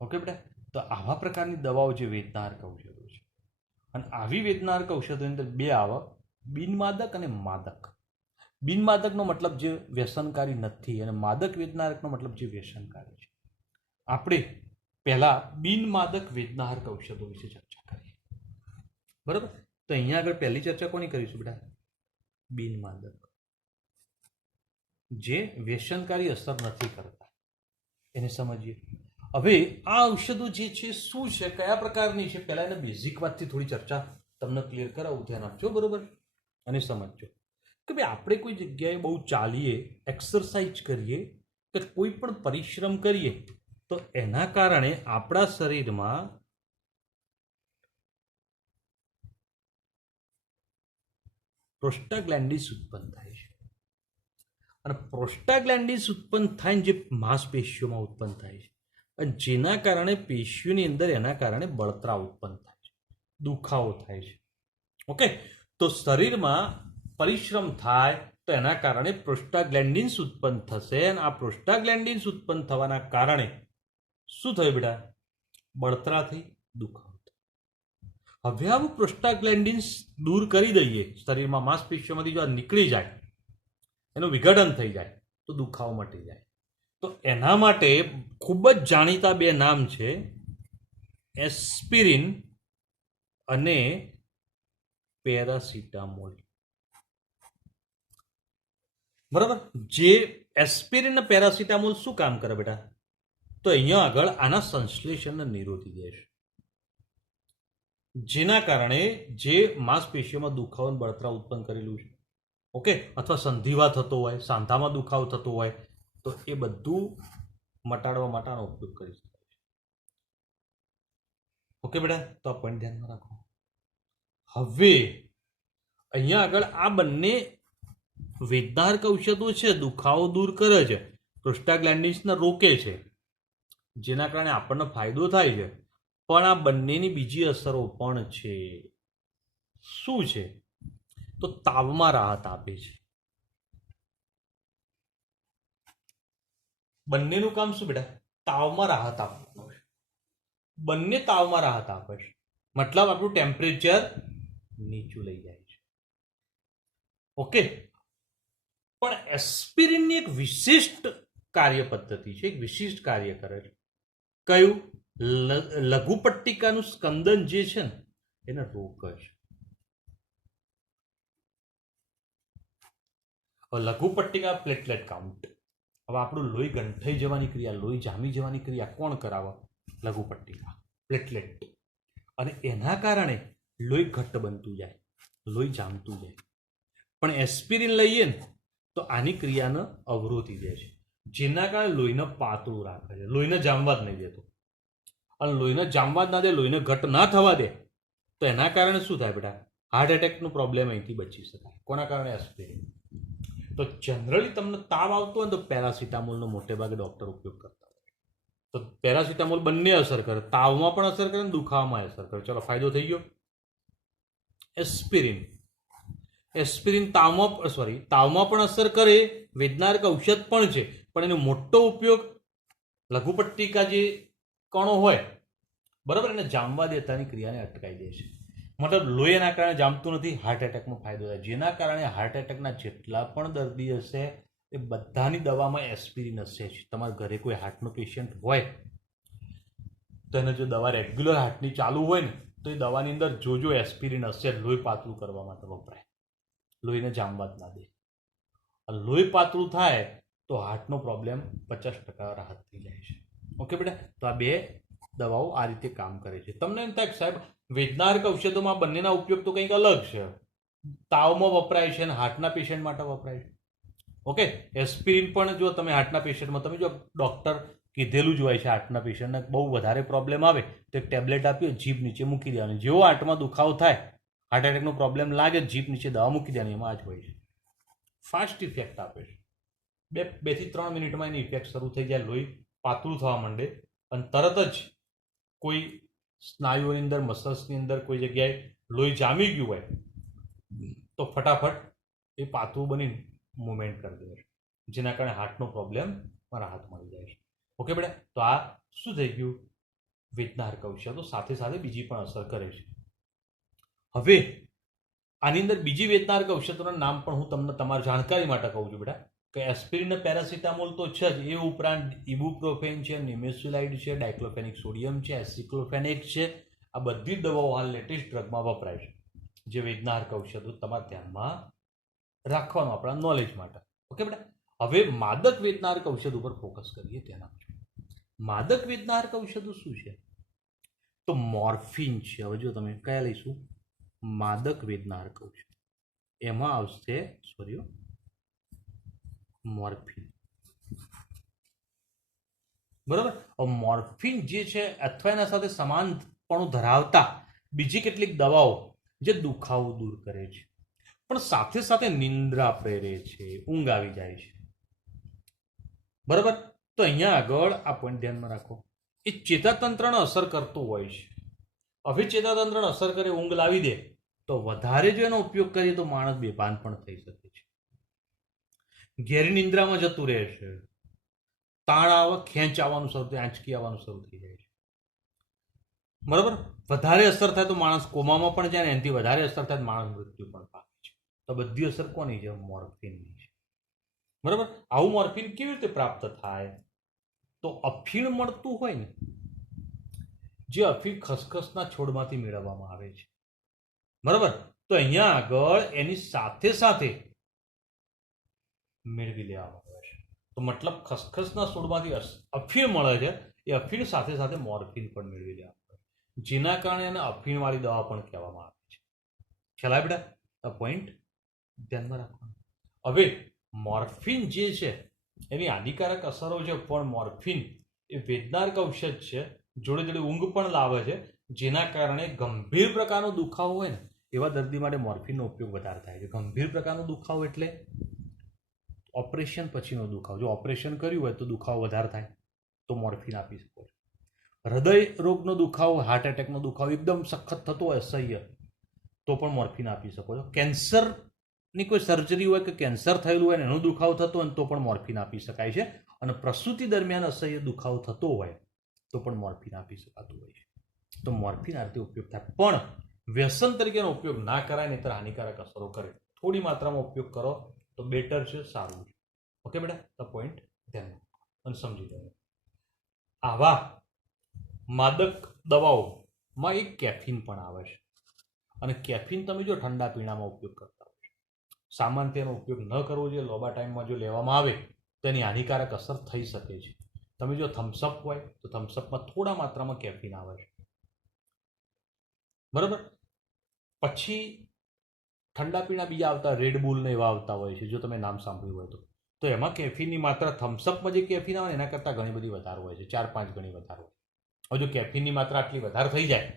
ઓકે બેટા, તો આવા પ્રકારની દવાઓ જે વેદનાહારક ઔષધો છે. અને આવી વેદનાહારક ઔષધોની અંદર બે આવે, બિનમાદક અને માદક. બિનમાદકનો મતલબ જે વ્યસનકારી નથી, અને માદક વેદનાહારકનો મતલબ જે વ્યસનકારી છે. આપણે પહેલા બિનમાદક વેદનાહારક ઔષધો વિશે ચર્ચા કરીએ, બરાબર. તો અહીંયા આગળ પહેલી ચર્ચા કોની કરીશું બેટા? બિનમાદક, જે વ્યસનકારી અસર નથી કરતા, એને સમજીએ. હવે આ ઔષધો જે છે શું છે, કયા પ્રકારની છે, પહેલા એના બેઝિક વાતથી થોડી ચર્ચા તમને ક્લિયર કરાવું, ધ્યાન આપજો, બરોબર. અને સમજજો કે ભાઈ આપણે કોઈ જગ્યાએ બહુ ચાલીએ, એક્સરસાઇઝ કરીએ, કે કોઈ પણ પરિશ્રમ કરીએ તો એના કારણે આપણા શરીરમાં પ્રોસ્ટાગ્લેન્ડિન્સ ઉત્પન્ન થાય છે. અને પ્રોસ્ટાગ્લેન્ડિન્સ ઉત્પન્ન થાય જે માંસપેશીઓમાં ઉત્પન્ન થાય છે, અને જેના કારણે પેશીઓની અંદર એના કારણે બળતરા ઉત્પન્ન થાય છે, દુખાવો થાય છે. ઓકે, તો શરીરમાં પરિશ્રમ થાય તો એના કારણે પ્રોસ્ટાગ્લેન્ડિન્સ ઉત્પન્ન થશે, અને આ પ્રોસ્ટાગ્લેન્ડિન્સ ઉત્પન્ન થવાના કારણે શું થયું બેટા? બળતરા થઈ, દુખાવો. હવે આવું પ્રોસ્ટાગ્લેન્ડિન્સ દૂર કરી દઈએ શરીરમાં, માંસપેશીઓમાંથી જો નીકળી જાય, એનું વિઘટન થઈ જાય તો દુખાવો મટી જાય. તો એના માટે ખૂબ જ જાણીતા બે નામ છે, એસ્પિરિન અને પેરાસિટામોલ. બરાબર. જે એસ્પિરિન અને પેરાસિટામોલ શું કામ કરે બેટા? તો અહીંયા આગળ આના સંશ્લેષણને નિરોધી દે છે, જેના કારણે જે માંસપેશીઓમાં દુખાવો બળતરા ઉત્પન્ન કરેલું છે, ઓકે, અથવા સંધિવા થતો હોય, સાંધામાં દુખાવો થતો હોય, તો એ બધું મટાડવા માટેનો ઉપયોગ કરી શકાય છે. ઓકે બેટા, તો આ પોઈન્ટ ધ્યાનમાં રાખો. હવે અહીંયા આગળ આ બંને વેદનાહારક ઔષધો છે, દુખાવો દૂર કરે છે, પ્રોસ્ટાગ્લેન્ડિન્સને રોકે છે, જેના કારણે આપણને ફાયદો થાય છે. પણ આ બંનેની બીજી અસરો પણ છે. શું છે? તો તાવમાં રાહત આપે છે. બંનેનું કામ શું બેટા? તાવમાં રાહત આપવાનું છે. બંને તાવમાં રાહત આપે છે, મતલબ આપણું ટેમ્પરેચર નીચું લઈ જાય છે. ઓકે, પણ એસ્પિરિનની એક વિશિષ્ટ કાર્ય પદ્ધતિ છે, એક વિશિષ્ટ કાર્ય કરે છે. કયું? લઘુપટ્ટિકાનું સ્કંદન જે છે ને એને રોકે છે. લઘુપટ્ટિકા પ્લેટલેટ કાઉન્ટ. હવે આપણું લોહી ગંઠાઈ જવાની ક્રિયા, લોહી જામી જવાની ક્રિયા કોણ કરાવે? લઘુપટ્ટિકા, પ્લેટલેટ. અને એના કારણે લોહી ઘટ્ટ બનતું જાય, લોહી જામતું જાય. પણ એસ્પિરિન લઈએ ને તો આની ક્રિયાને અવરોધી દે છે, જેના કારણે લોહીને પાતળું રાખે છે, લોહીને જામવા જ નહીં દેતો. અને લોહીને જામવા જ ના દે, લોહીને ઘટ ના થવા દે, તો એના કારણે શું થાય બેટા? હાર્ટ એટેકનો પ્રોબ્લેમ અહીંથી બચી શકાય. કોના કારણે? એસ્પિરિન. તો જનરલી તમને તાવ આવતો હોય ને તો પેરાસિટામોલનો મોટે ભાગે ડોક્ટર ઉપયોગ કરતા હોય. તો પેરાસિટામોલ બંને અસર કરે, તાવમાં પણ અસર કરે ને દુખાવામાં અસર કરે. ચલો, ફાયદો થઈ ગયો. એસ્પિરિન તાવમાં પણ અસર કરે, વેદનારક ઔષધ પણ છે, પણ એનો મોટો ઉપયોગ લઘુપટ્ટિકા જે કણો હોય, બરાબર, એને જામવા દેતાની ક્રિયાને અટકાવી દે છે. મતલબ લોહી એના કારણે જામતું નથી, હાર્ટ એટેકનો ફાયદો થાય. જેના કારણે હાર્ટ એટેકના જેટલા પણ દર્દી હશે એ બધાની દવામાં એસ્પિરિન હશે જ. તમારા ઘરે કોઈ હાર્ટનો પેશન્ટ હોય તો એને જો દવા રેગ્યુલર હાર્ટની ચાલુ હોય ને તો એ દવાની અંદર જો એસ્પિરિન હશે, લોહી પાતળું કરવા માટે વપરાય, લોહીને જામવા જ ના દે. લોહી પાતળું થાય તો હાર્ટનો પ્રોબ્લેમ 50% રાહત થઈ જાય છે. ઓકે બેટા, તો આ બે દવાઓ આ રીતે કામ કરે છે. તમને એમ થાય કે સાહેબ વેદનારક ઔષધોમાં બંનેના ઉપયોગ તો કંઈક અલગ છે, તાવમાં વપરાય છે અને હાર્ટના પેશન્ટ માટે વપરાય છે. ઓકે, એસ્પિરિન પણ જો તમે હાર્ટના પેશન્ટમાં, તમે જો ડૉક્ટર કીધેલું જ હોય છે, હાર્ટના પેશન્ટને બહુ વધારે પ્રોબ્લેમ આવે તો એક ટેબ્લેટ આપી જીભ નીચે મૂકી દેવાની. જેવો હાર્ટમાં દુખાવો થાય, હાર્ટ એટેકનો પ્રોબ્લેમ લાગે, જીભ નીચે દવા મૂકી દેવાની. એમાં જ હોય છે, ફાસ્ટ ઇફેક્ટ આપે છે. 2 થી 3 મિનિટમાં એની ઇફેક્ટ શરૂ થઈ જાય, લોહી પાતળું થવા માંડે અને તરત જ કોઈ સ્નાયુઓની અંદર, મસલ્સની અંદર કોઈ જગ્યાએ લોહી જામી ગયું હોય તો ફટાફટ એ પાતળું બની મૂવમેન્ટ કરી દે છે, જેના કારણે હાર્ટનો પ્રોબ્લેમમાં રાહત મળી જાય છે. ઓકે બેટા, તો આ શું થઈ ગયું? વેદનારક ઔષધો સાથે સાથે બીજી પણ અસર કરે છે. હવે આની અંદર બીજી વેદનારક ઔષધોના નામ પણ હું તમને તમારી જાણકારી માટે કહું છું બેટા, કે એસ્પિરિન ને પેરાસિટામોલ તો છે જ, એ ઉપરાંત ઇબુપ્રોફેન છે, નિમેસુલાઇડ છે, ડાયક્લોફેનિક સોડિયમ છે, એસિક્લોફેનેક છે. આ બધી દવાઓ હાલ લેટેસ્ટ ડ્રગમાં વપરાય છે, જે વેદનારક ઔષધો તમારા ધ્યાનમાં રાખવાનું આપણા નોલેજ માટે. ઓકે બેટા, હવે માદક વેદનારક ઔષધ ઉપર ફોકસ કરીએ. તેના માદક વેદનારક ઔષધો શું છે? તો મોર્ફિન છે. હવે જો તમે કયા લઈશું? માદક વેદનારક ઔષધ, એમાં આવશે મોર્ફિન. બરાબર. મોર્ફિન જે છે અથવા એના સાથે સમાનપણું ધરાવતા બીજી કેટલીક દવાઓ જે દુખાવો દૂર કરે છે, પણ સાથે સાથે નિંદ્રા પ્રેરે છે, ઊંઘ આવી જાય છે. બરાબર. તો અહીંયા આગળ આ પોઈન્ટ ધ્યાનમાં રાખો, એ ચેતાતંત્રને અસર કરતો હોય છે. હવે ચેતાતંત્રને અસર કરે, ઊંઘ લાવી દે, તો વધારે જો એનો ઉપયોગ કરીએ તો માણસ બેભાન પણ થઈ શકે છે, ઘેરી નિંદ્રામાં જતું રહે છે, તાણ આવે, ખેંચ આવવાનું શરૂ થાય, આંચકી આવવાનું શરૂ થઈ જાય છે. બરાબર. વધારે અસર થાય તો માણસ કોમામાં પણ જાય, ને એનાથી વધારે અસર થાય તો માણસ મૃત્યુ પણ પામે છે. તો બધી અસર કોની છે? મોર્ફિનની છે. બરાબર. આવું મોર્ફિન કેવી રીતે પ્રાપ્ત થાય? તો અફીણ મળતું હોય ને, જે અફીણ ખસખસના છોડમાંથી મેળવવામાં આવે છે. બરાબર. તો અહીંયા આગળ એની સાથે સાથે મેળવી લેવામાં આવે છે. તો મતલબ ખસખસના છોડમાંથી અફીણ મળે છે, એ અફીણ સાથે સાથે મોર્ફિન પણ મેળવી લેવામાં આવે છે, જેના કારણે એને અફીણવાળી દવા પણ કહેવામાં આવે છે. ખ્યાલ આવે બેટા? આ પોઈન્ટ ધ્યાનમાં રાખવાનો. હવે મોર્ફિન જે છે એની હાનિકારક અસરો છે, પણ મોર્ફિન એ વેદનારક ઔષધ છે, જોડે જોડે ઊંઘ પણ લાવે છે, જેના કારણે ગંભીર પ્રકારનો દુખાવો હોય ને એવા દર્દી માટે મોર્ફિનનો ઉપયોગ વધારે થાય છે. ગંભીર પ્રકારનો દુખાવો એટલે ઓપરેશન પછીનો દુખાવો. જો ઓપરેશન કર્યું હોય તો દુખાવો વધારે થાય તો મોર્ફિન આપી શકો છો. હૃદય રોગનો દુખાવો, હાર્ટ એટેકનો દુખાવો એકદમ સખત થતો હોય, અસહ્ય, તો પણ મોર્ફિન આપી શકો છો. કેન્સરની કોઈ સર્જરી હોય કે કેન્સર થયેલું હોય ને એનો દુખાવો થતો હોય તો પણ મોર્ફિન આપી શકાય છે. અને પ્રસૂતિ દરમિયાન અસહ્ય દુખાવો થતો હોય તો પણ મોર્ફિન આપી શકાતું હોય છે. તો મોર્ફિન આ રીતે ઉપયોગ થાય, પણ વ્યસન તરીકેનો ઉપયોગ ના કરાય, નહીતર હાનિકારક અસરો કરે. થોડી માત્રામાં ઉપયોગ કરો તો બેટર છે, સારું છે. ઓકે બેટા, તો પોઈન્ટ ધ્યાન અને સમજી લો. આવા માદક દવાઓમાં એક કેફીન પણ આવે છે, અને કેફીન તમે જો ઠંડા પીણામાં ઉપયોગ કરતા હોય, સામાન્ય તેનો ઉપયોગ ન કરવો જોઈએ. લાંબા ટાઈમમાં જો લેવામાં આવે તો એની હાનિકારક અસર થઈ શકે છે. તમે જો થમ્સઅપ હોય તો થમ્સઅપમાં થોડા માત્રામાં કેફીન આવે છે. બરાબર. પછી ઠંડા પીણા બીજા આવતા રેડ બુલ ને એવા આવતા હોય છે, જો તમે નામ સાંભળ્યું હોય તો એમાં કેફીનની માત્રા થમ્સઅપમાં જે કેફીન આવે ને એના કરતાં ઘણી બધી વધારે હોય છે, 4-5 ગણી વધારે હોય. હવે જો કેફીનની માત્રા આટલી વધારે થઈ જાય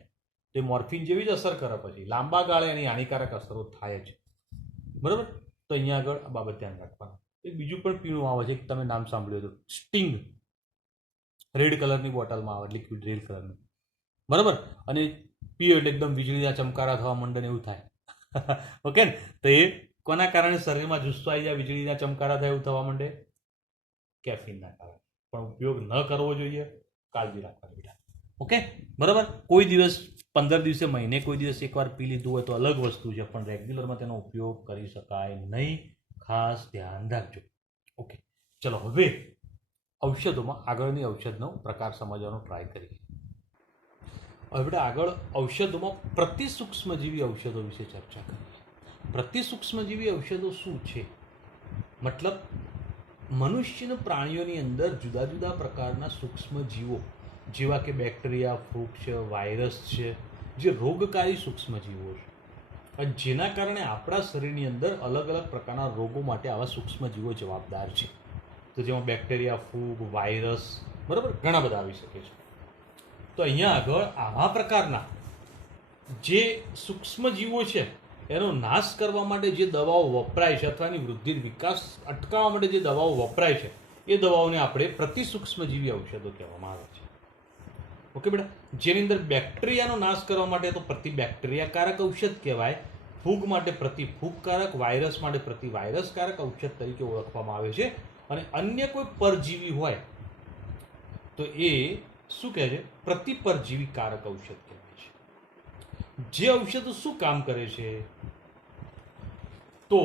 તો મોર્ફિન જેવી જ અસર કરે, પછી લાંબા ગાળે એની હાનિકારક અસરો થાય જ. બરાબર, તો અહીંયા આગળ આ બાબત ધ્યાન રાખવાનું. એક બીજું પણ પીણું આવે છે, તમે નામ સાંભળ્યું હતું, સ્ટિંગ. રેડ કલરની બોટલમાં આવે, લિક્વિડ રેડ કલરની. બરાબર, અને પીઓ એટલે એકદમ વીજળીના ચમકારા થવા માંડે ને એવું થાય. ઓકે ને, તો એ કોના કારણે શરીરમાં જુસ્સો આવી જાય, વીજળીના ચમકારા થાય એવું થવા માંડે? કેફીનના કારણે. પણ ઉપયોગ ન કરવો જોઈએ, કાળજી રાખવાની બેટા. ઓકે, બરાબર. કોઈ દિવસ 15 દિવસે, મહિને કોઈ દિવસ એકવાર પી લીધું હોય તો અલગ વસ્તુ છે, પણ રેગ્યુલરમાં તેનો ઉપયોગ કરી શકાય નહીં. ખાસ ધ્યાન રાખજો. ઓકે, ચલો હવે ઔષધોમાં આગળની ઔષધનો પ્રકાર સમજવાનો ટ્રાય કરીએ. હવે બેટા આગળ ઔષધોમાં પ્રતિસૂક્ષ્મજીવી ઔષધો વિશે ચર્ચા કરીએ. પ્રતિસૂક્ષ્મજીવી ઔષધો શું છે? મતલબ મનુષ્ય અને પ્રાણીઓની અંદર જુદા જુદા પ્રકારના સૂક્ષ્મ જીવો જેવા કે બેક્ટેરિયા, ફૂગ છે, વાયરસ છે, જે રોગકારી સૂક્ષ્મજીવો છે, અને જેના કારણે આપણા શરીરની અંદર અલગ અલગ પ્રકારના રોગો માટે આવા સૂક્ષ્મજીવો જવાબદાર છે. તો જેમાં બેક્ટેરિયા, ફૂગ, વાયરસ, બરાબર, ઘણા બધા આવી શકે છે. તો અહીંયા આગળ આવા પ્રકારના જે સૂક્ષ્મજીવો છે એનો નાશ કરવા માટે જે દવાઓ વપરાય છે, અથવા એની વૃદ્ધિ વિકાસ અટકાવવા માટે જે દવાઓ વપરાય છે, એ દવાઓને આપણે પ્રતિસૂક્ષ્મજીવી ઔષધો કહેવામાં આવે છે. ઓકે બેટા, જેની અંદર બેક્ટેરિયાનો નાશ કરવા માટે તો પ્રતિબેક્ટેરિયાકારક ઔષધ કહેવાય, ફૂગ માટે પ્રતિફૂગકારક, વાયરસ માટે પ્રતિવાયરસકારક ઔષધ તરીકે ઓળખવામાં આવે છે. અને અન્ય કોઈ પરજીવી હોય તો એ શું કહે છે? પ્રતિપરજીવીકારક ઔષધ કહેવાય છે. જે ઔષધો શું કામ કરે છે? તો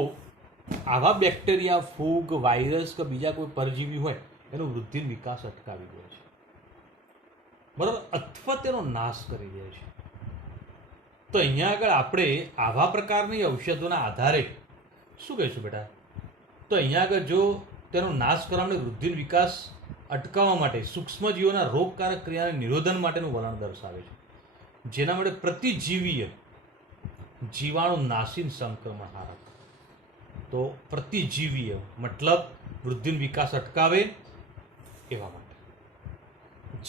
આવા બેક્ટેરિયા, ફૂગ, વાયરસ કે બીજા કોઈ પરજીવી હોય એનો વૃદ્ધિ વિકાસ અટકાવી દે છે, બરાબર, અથવા તેનો નાશ કરી દે છે. તો અહીંયા આગળ આપણે આવા પ્રકારની ઔષધોના આધારે શું કહીશું બેટા? તો અહીંયા આગળ જો તેનો નાશ કરવા માટે, વૃદ્ધિ વિકાસ અટકાવવા માટે, સૂક્ષ્મજીવોના રોગકારક ક્રિયાને નિરોધન માટેનું વલણ દર્શાવે છે, જેના માટે પ્રતિજીવીય જીવાણુ નાશીન સંક્રમણહારક. તો પ્રતિજીવીય મતલબ વૃદ્ધિ વિકાસ અટકાવે એવા માટે,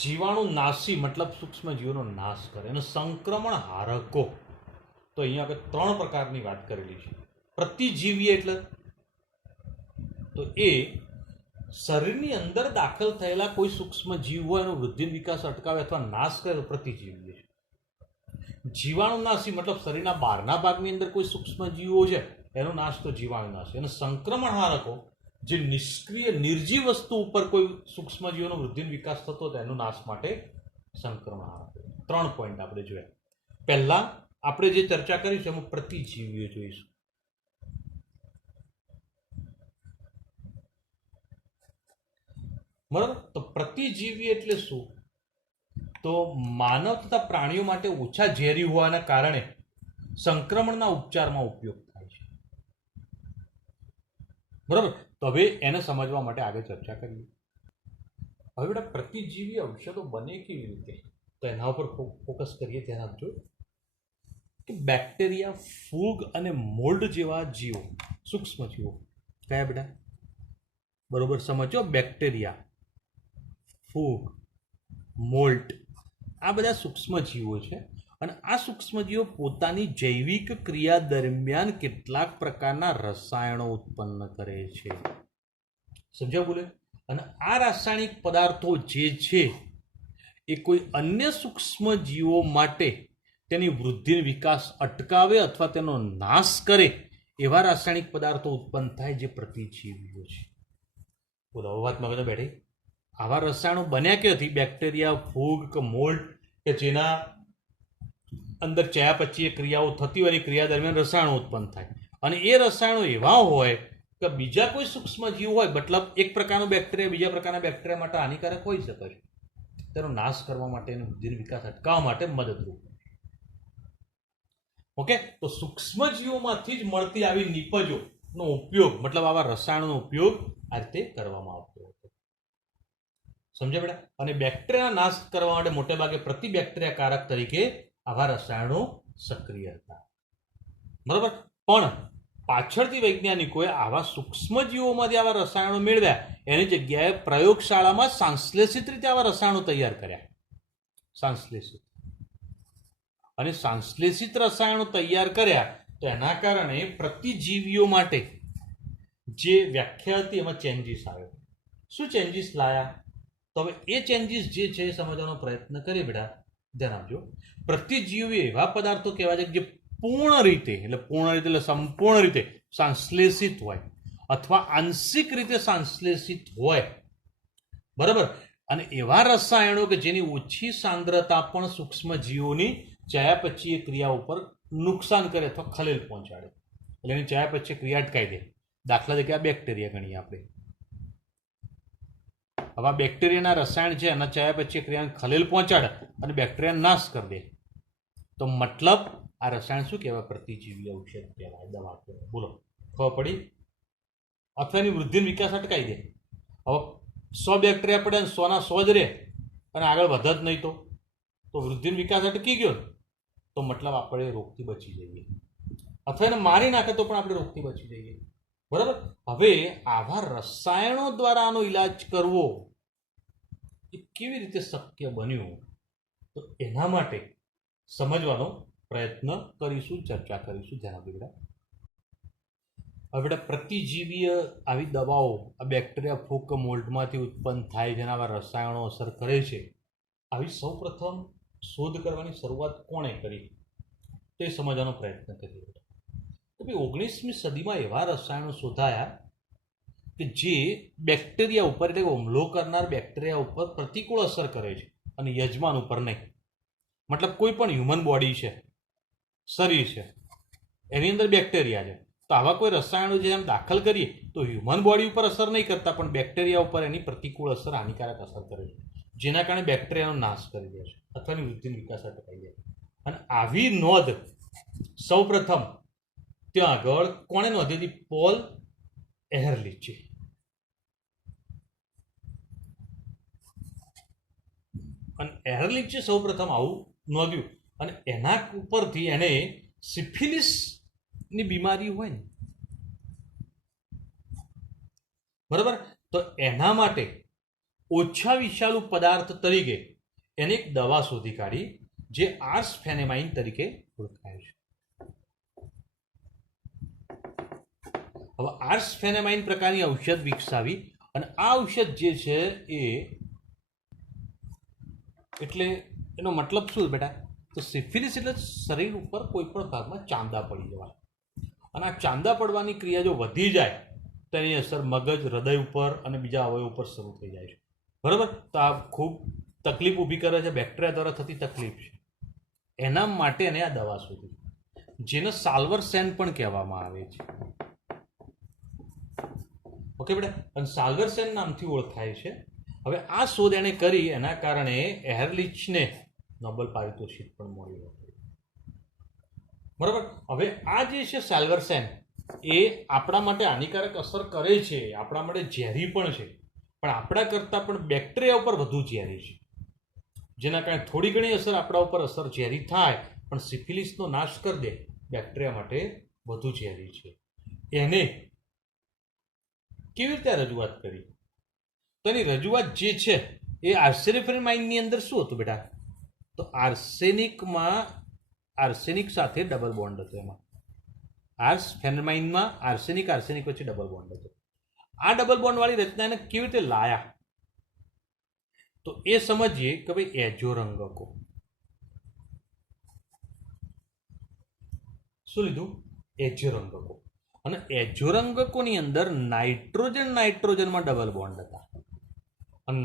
જીવાણુ નાશી મતલબ સૂક્ષ્મજીવોનો નાશ કરે, અને સંક્રમણ હારકો. તો અહીંયા આપણે 3 પ્રકારની વાત કરેલી છે. પ્રતિજીવીય એટલે તો એ શરીરની અંદર દાખલ થયેલા કોઈ સૂક્ષ્મ જીવ હોય એનો વૃદ્ધિ વિકાસ અટકાવે અથવા નાશ કરે તો પ્રતિજીવીય છે. જીવાણુનાશી મતલબ શરીરના બહારના ભાગની અંદર કોઈ સૂક્ષ્મ જીવો છે એનો નાશ તો જીવાણુનાશી. અને સંક્રમણહારકો જે નિષ્ક્રિય નિર્જીવ વસ્તુ ઉપર કોઈ સૂક્ષ્મ જીવોનો વૃદ્ધિ વિકાસ થતો હતો એનો નાશ માટે સંક્રમણહારકો. 3 પોઈન્ટ આપણે જોયા. પહેલા આપણે જે ચર્ચા કરી છે એમાં પ્રતિજીવીઓ જોઈશું. બરાબર, તો પ્રતિજીવી એટલે શું? તો માનવ તથા પ્રાણીઓ માટે ઓછા ઝેરી હોવાના કારણે સંક્રમણના ઉપચારમાં ઉપયોગ થાય છે. બરાબર, તો હવે એને સમજવા માટે આગળ ચર્ચા કરીએ. હવે બેટા પ્રતિજીવી ઔષધો બને કેવી રીતે? તો એના ઉપર ફોકસ કરીએ. ધ્યાન આપજો કે બેક્ટેરિયા, ફૂગ અને મોલ્ડ જેવા જીવો, સૂક્ષ્મ જીવો કયા બેટા? બરોબર સમજો. બેક્ટેરિયા, ફૂગ, મોલ્ટ, આ બધા સૂક્ષ્મ જીવો છે. અને આ સૂક્ષ્મજીવો પોતાની જૈવિક ક્રિયા દરમિયાન કેટલાક પ્રકારના રસાયણો ઉત્પન્ન કરે છે. સમજ્યા બોલે? અને આ રાસાયણિક પદાર્થો જે છે એ કોઈ અન્ય સૂક્ષ્મ જીવો માટે તેની વૃદ્ધિ વિકાસ અટકાવે અથવા તેનો નાશ કરે એવા રાસાયણિક પદાર્થો ઉત્પન્ન થાય જે પ્રતિજીવીઓ છે. બોલો વાત મગજ બેઠી. આવા રસાયણો બન્યા ક્યાંથી? બેક્ટેરિયા, ફૂગ કે મોલ્ડ કે જેના અંદર ચયાપચયીય ક્રિયાઓ થતી હોય એની ક્રિયા દરમિયાન રસાયણો ઉત્પન્ન થાય. અને એ રસાયણો એવા હોય કે બીજા કોઈ સૂક્ષ્મ જીવ હોય, મતલબ એક પ્રકારનો બેક્ટેરિયા બીજા પ્રકારના બેક્ટેરિયા માટે હાનિકારક હોઈ શકે છે, તેનો નાશ કરવા માટે, એનો વૃદ્ધિ વિકાસ અટકાવવા માટે મદદરૂપ. ઓકે, તો સૂક્ષ્મ જીવોમાંથી જ મળતી આવી નિપજોનો ઉપયોગ, મતલબ આવા રસાયણોનો ઉપયોગ આ રીતે કરવામાં આવતો હતો. સમજ્યા બેટા? અને બેક્ટેરિયાનો નાશ કરવા માટે મોટે ભાગે પ્રતિબેક્ટેરિયાકારક તરીકે આવા રસાયણો સક્રિય હતા. બરાબર, પણ પાછળથી વૈજ્ઞાનિકોએ આવા સૂક્ષ્મજીવોમાંથી આવા રસાયણો મેળવ્યા, એની જગ્યાએ પ્રયોગશાળામાં સંશ્લેષિત રીતે આવા રસાયણો તૈયાર કર્યા. સંશ્લેષિત અને સંશ્લેષિત રસાયણો તૈયાર કર્યા તો એના કારણે પ્રતિજીવીઓ માટે જે વ્યાખ્યા હતી એમાં ચેન્જીસ આવ્યો. શું ચેન્જીસ લાયા? તો હવે એ ચેન્જીસ જે છે એ સમજવાનો પ્રયત્ન કરીએ. બેટા ધ્યાન આપજો. પ્રતિજીવી એવા પદાર્થો કહેવાય છે જે પૂર્ણ રીતે એટલે સંપૂર્ણ રીતે સંશ્લેષિત હોય અથવા આંશિક રીતે સંશ્લેષિત હોય, બરાબર. અને એવા રસાયણો કે જેની ઓછી સાંદ્રતા પણ સૂક્ષ્મજીવોની ચયાપચયીય ક્રિયા ઉપર નુકસાન કરે અથવા ખલેલ પહોંચાડે, એટલે એની ચયાપચયીય ક્રિયા અટકાવી દે. દાખલા તરીકે આ બેક્ટેરિયા ગણીએ આપણે. હવે આ બેક્ટેરિયાના રસાયણ છે એના ચયાપચયીય ક્રિયાને ખલેલ પહોંચાડે અને બેક્ટેરિયા નાશ કરી દે, તો મતલબ આ રસાયણ શું કહેવાય? પ્રતિજીવી ઔષધ કહેવાય, દવા કહેવાય. બોલો, ખબર પડી? અથવા એની વૃદ્ધિ વિકાસ અટકાવી દે. હવે 100 બેક્ટેરિયા પડે 100ના 100 જ રહે અને આગળ વધે જ નહીં તો વૃદ્ધિ વિકાસ અટકી ગયો, તો મતલબ આપણે રોગથી બચી જઈએ. અથવા એને મારી નાખે તો પણ આપણે રોગથી બચી જઈએ, બરાબર. હવે આવા રસાયણો દ્વારા આનો ઈલાજ કરવો એ કેવી રીતે શક્ય બન્યું, તો એના માટે સમજવાનો પ્રયત્ન કરીશું, ચર્ચા કરીશું. ધ્યાન આપજો બેટા. હવે બેટા પ્રતિજીવીય આવી દવાઓ આ બેક્ટેરિયા, ફૂગ, મોલ્ડમાંથી ઉત્પન્ન થાય છે, આવા રસાયણો અસર કરે છે, આવી સૌપ્રથમ શોધ કરવાની શરૂઆત કોણે કરી તે સમજવાનો પ્રયત્ન કરીએ. તો ભાઈ 19મી સદીમાં એવા રસાયણો શોધાયા કે જે બેક્ટેરિયા ઉપર એટલે હુમલો કરનાર બેક્ટેરિયા ઉપર પ્રતિકૂળ અસર કરે છે અને યજમાન ઉપર નહીં. મતલબ કોઈ પણ હ્યુમન બોડી છે, શરીર છે, એની અંદર બેક્ટેરિયા છે, તો આવા કોઈ રસાયણો જે એમ દાખલ કરીએ તો હ્યુમન બોડી ઉપર અસર નહીં કરતા પણ બેક્ટેરિયા ઉપર એની પ્રતિકૂળ અસર, હાનિકારક અસર કરે છે, જેના કારણે બેક્ટેરિયાનો નાશ કરી દે છે અથવા એની વૃદ્ધિ વિકાસ અટકાવી દે છે. અને આવી નોંધ સૌપ્રથમ ત્યાં આગળ કોણે નોંધી હતી? પોલ એહરલિચે. અને એહરલિચે સૌપ્રથમ આવું નોંધ્યું અને એના ઉપરથી એને સિફિલિસની બીમારી હોય ને, બરાબર, તો એના માટે ઓછા વિષાણુ પદાર્થ તરીકે એને એક દવા શોધી કાઢી જે આર્સફેનેમાઇન તરીકે ઓળખાય છે. હવે આર્સફેનેમાઇન પ્રકારની ઔષધ વિકસાવી અને આ ઔષધ જે છે એ એટલે એનો મતલબ શું બેટા? તો સિફિલિસ એટલે શરીર ઉપર કોઈ પણ ભાગમાં ચાંદા પડી જવા, અને આ ચાંદા પડવાની ક્રિયા જો વધી જાય તો એની અસર મગજ, હૃદય ઉપર અને બીજા અવયવ ઉપર શરૂ થઈ જાય છે, બરાબર. તો આ ખૂબ તકલીફ ઊભી કરે છે, બેક્ટેરિયા દ્વારા થતી તકલીફ છે. એના માટે એને આ દવા શોધી જેને સાલ્વરસેન પણ કહેવામાં આવે છે. ઓકે બેટા, અને સાલ્વરસેન નામથી ઓળખાય છે. હવે આ શોધ એણે કરી, એના કારણે એહરલિચને નોબેલ પારિતોષિક પણ મળ્યું, બરાબર. હવે આ જે છે સાલ્વરસેન એ આપણા માટે હાનિકારક અસર કરે છે, આપણા માટે ઝેરી પણ છે, પણ આપણા કરતાં પણ બેક્ટેરિયા ઉપર વધુ ઝેરી છે, જેના કારણે થોડી ઘણી અસર આપણા ઉપર અસર ઝેરી થાય પણ સિફિલિસનો નાશ કરી દે, બેક્ટેરિયા માટે વધુ ઝેરી છે. એને કેવી રીતે રજૂઆત કરી? તો એની રજૂઆત જે છે એ આર્સેનિફેનેમાઇનની અંદર શું હતું બેટા? તો આર્સેનિક સાથે ડબલ બોન્ડ હતો. એમાં આર્સફેનેમાઇનમાં આર્સેનિક વચ્ચે ડબલ બોન્ડ હતો. આ ડબલ બોન્ડ વાળી રચનાને કેવી રીતે લાયા? તો એ સમજીએ કે ભાઈ એજોરંગકો શું લીધું? એજોરંગકો. અને એજોરંગકોની અંદર નાઇટ્રોજનમાં ડબલ બોન્ડ હતા. અને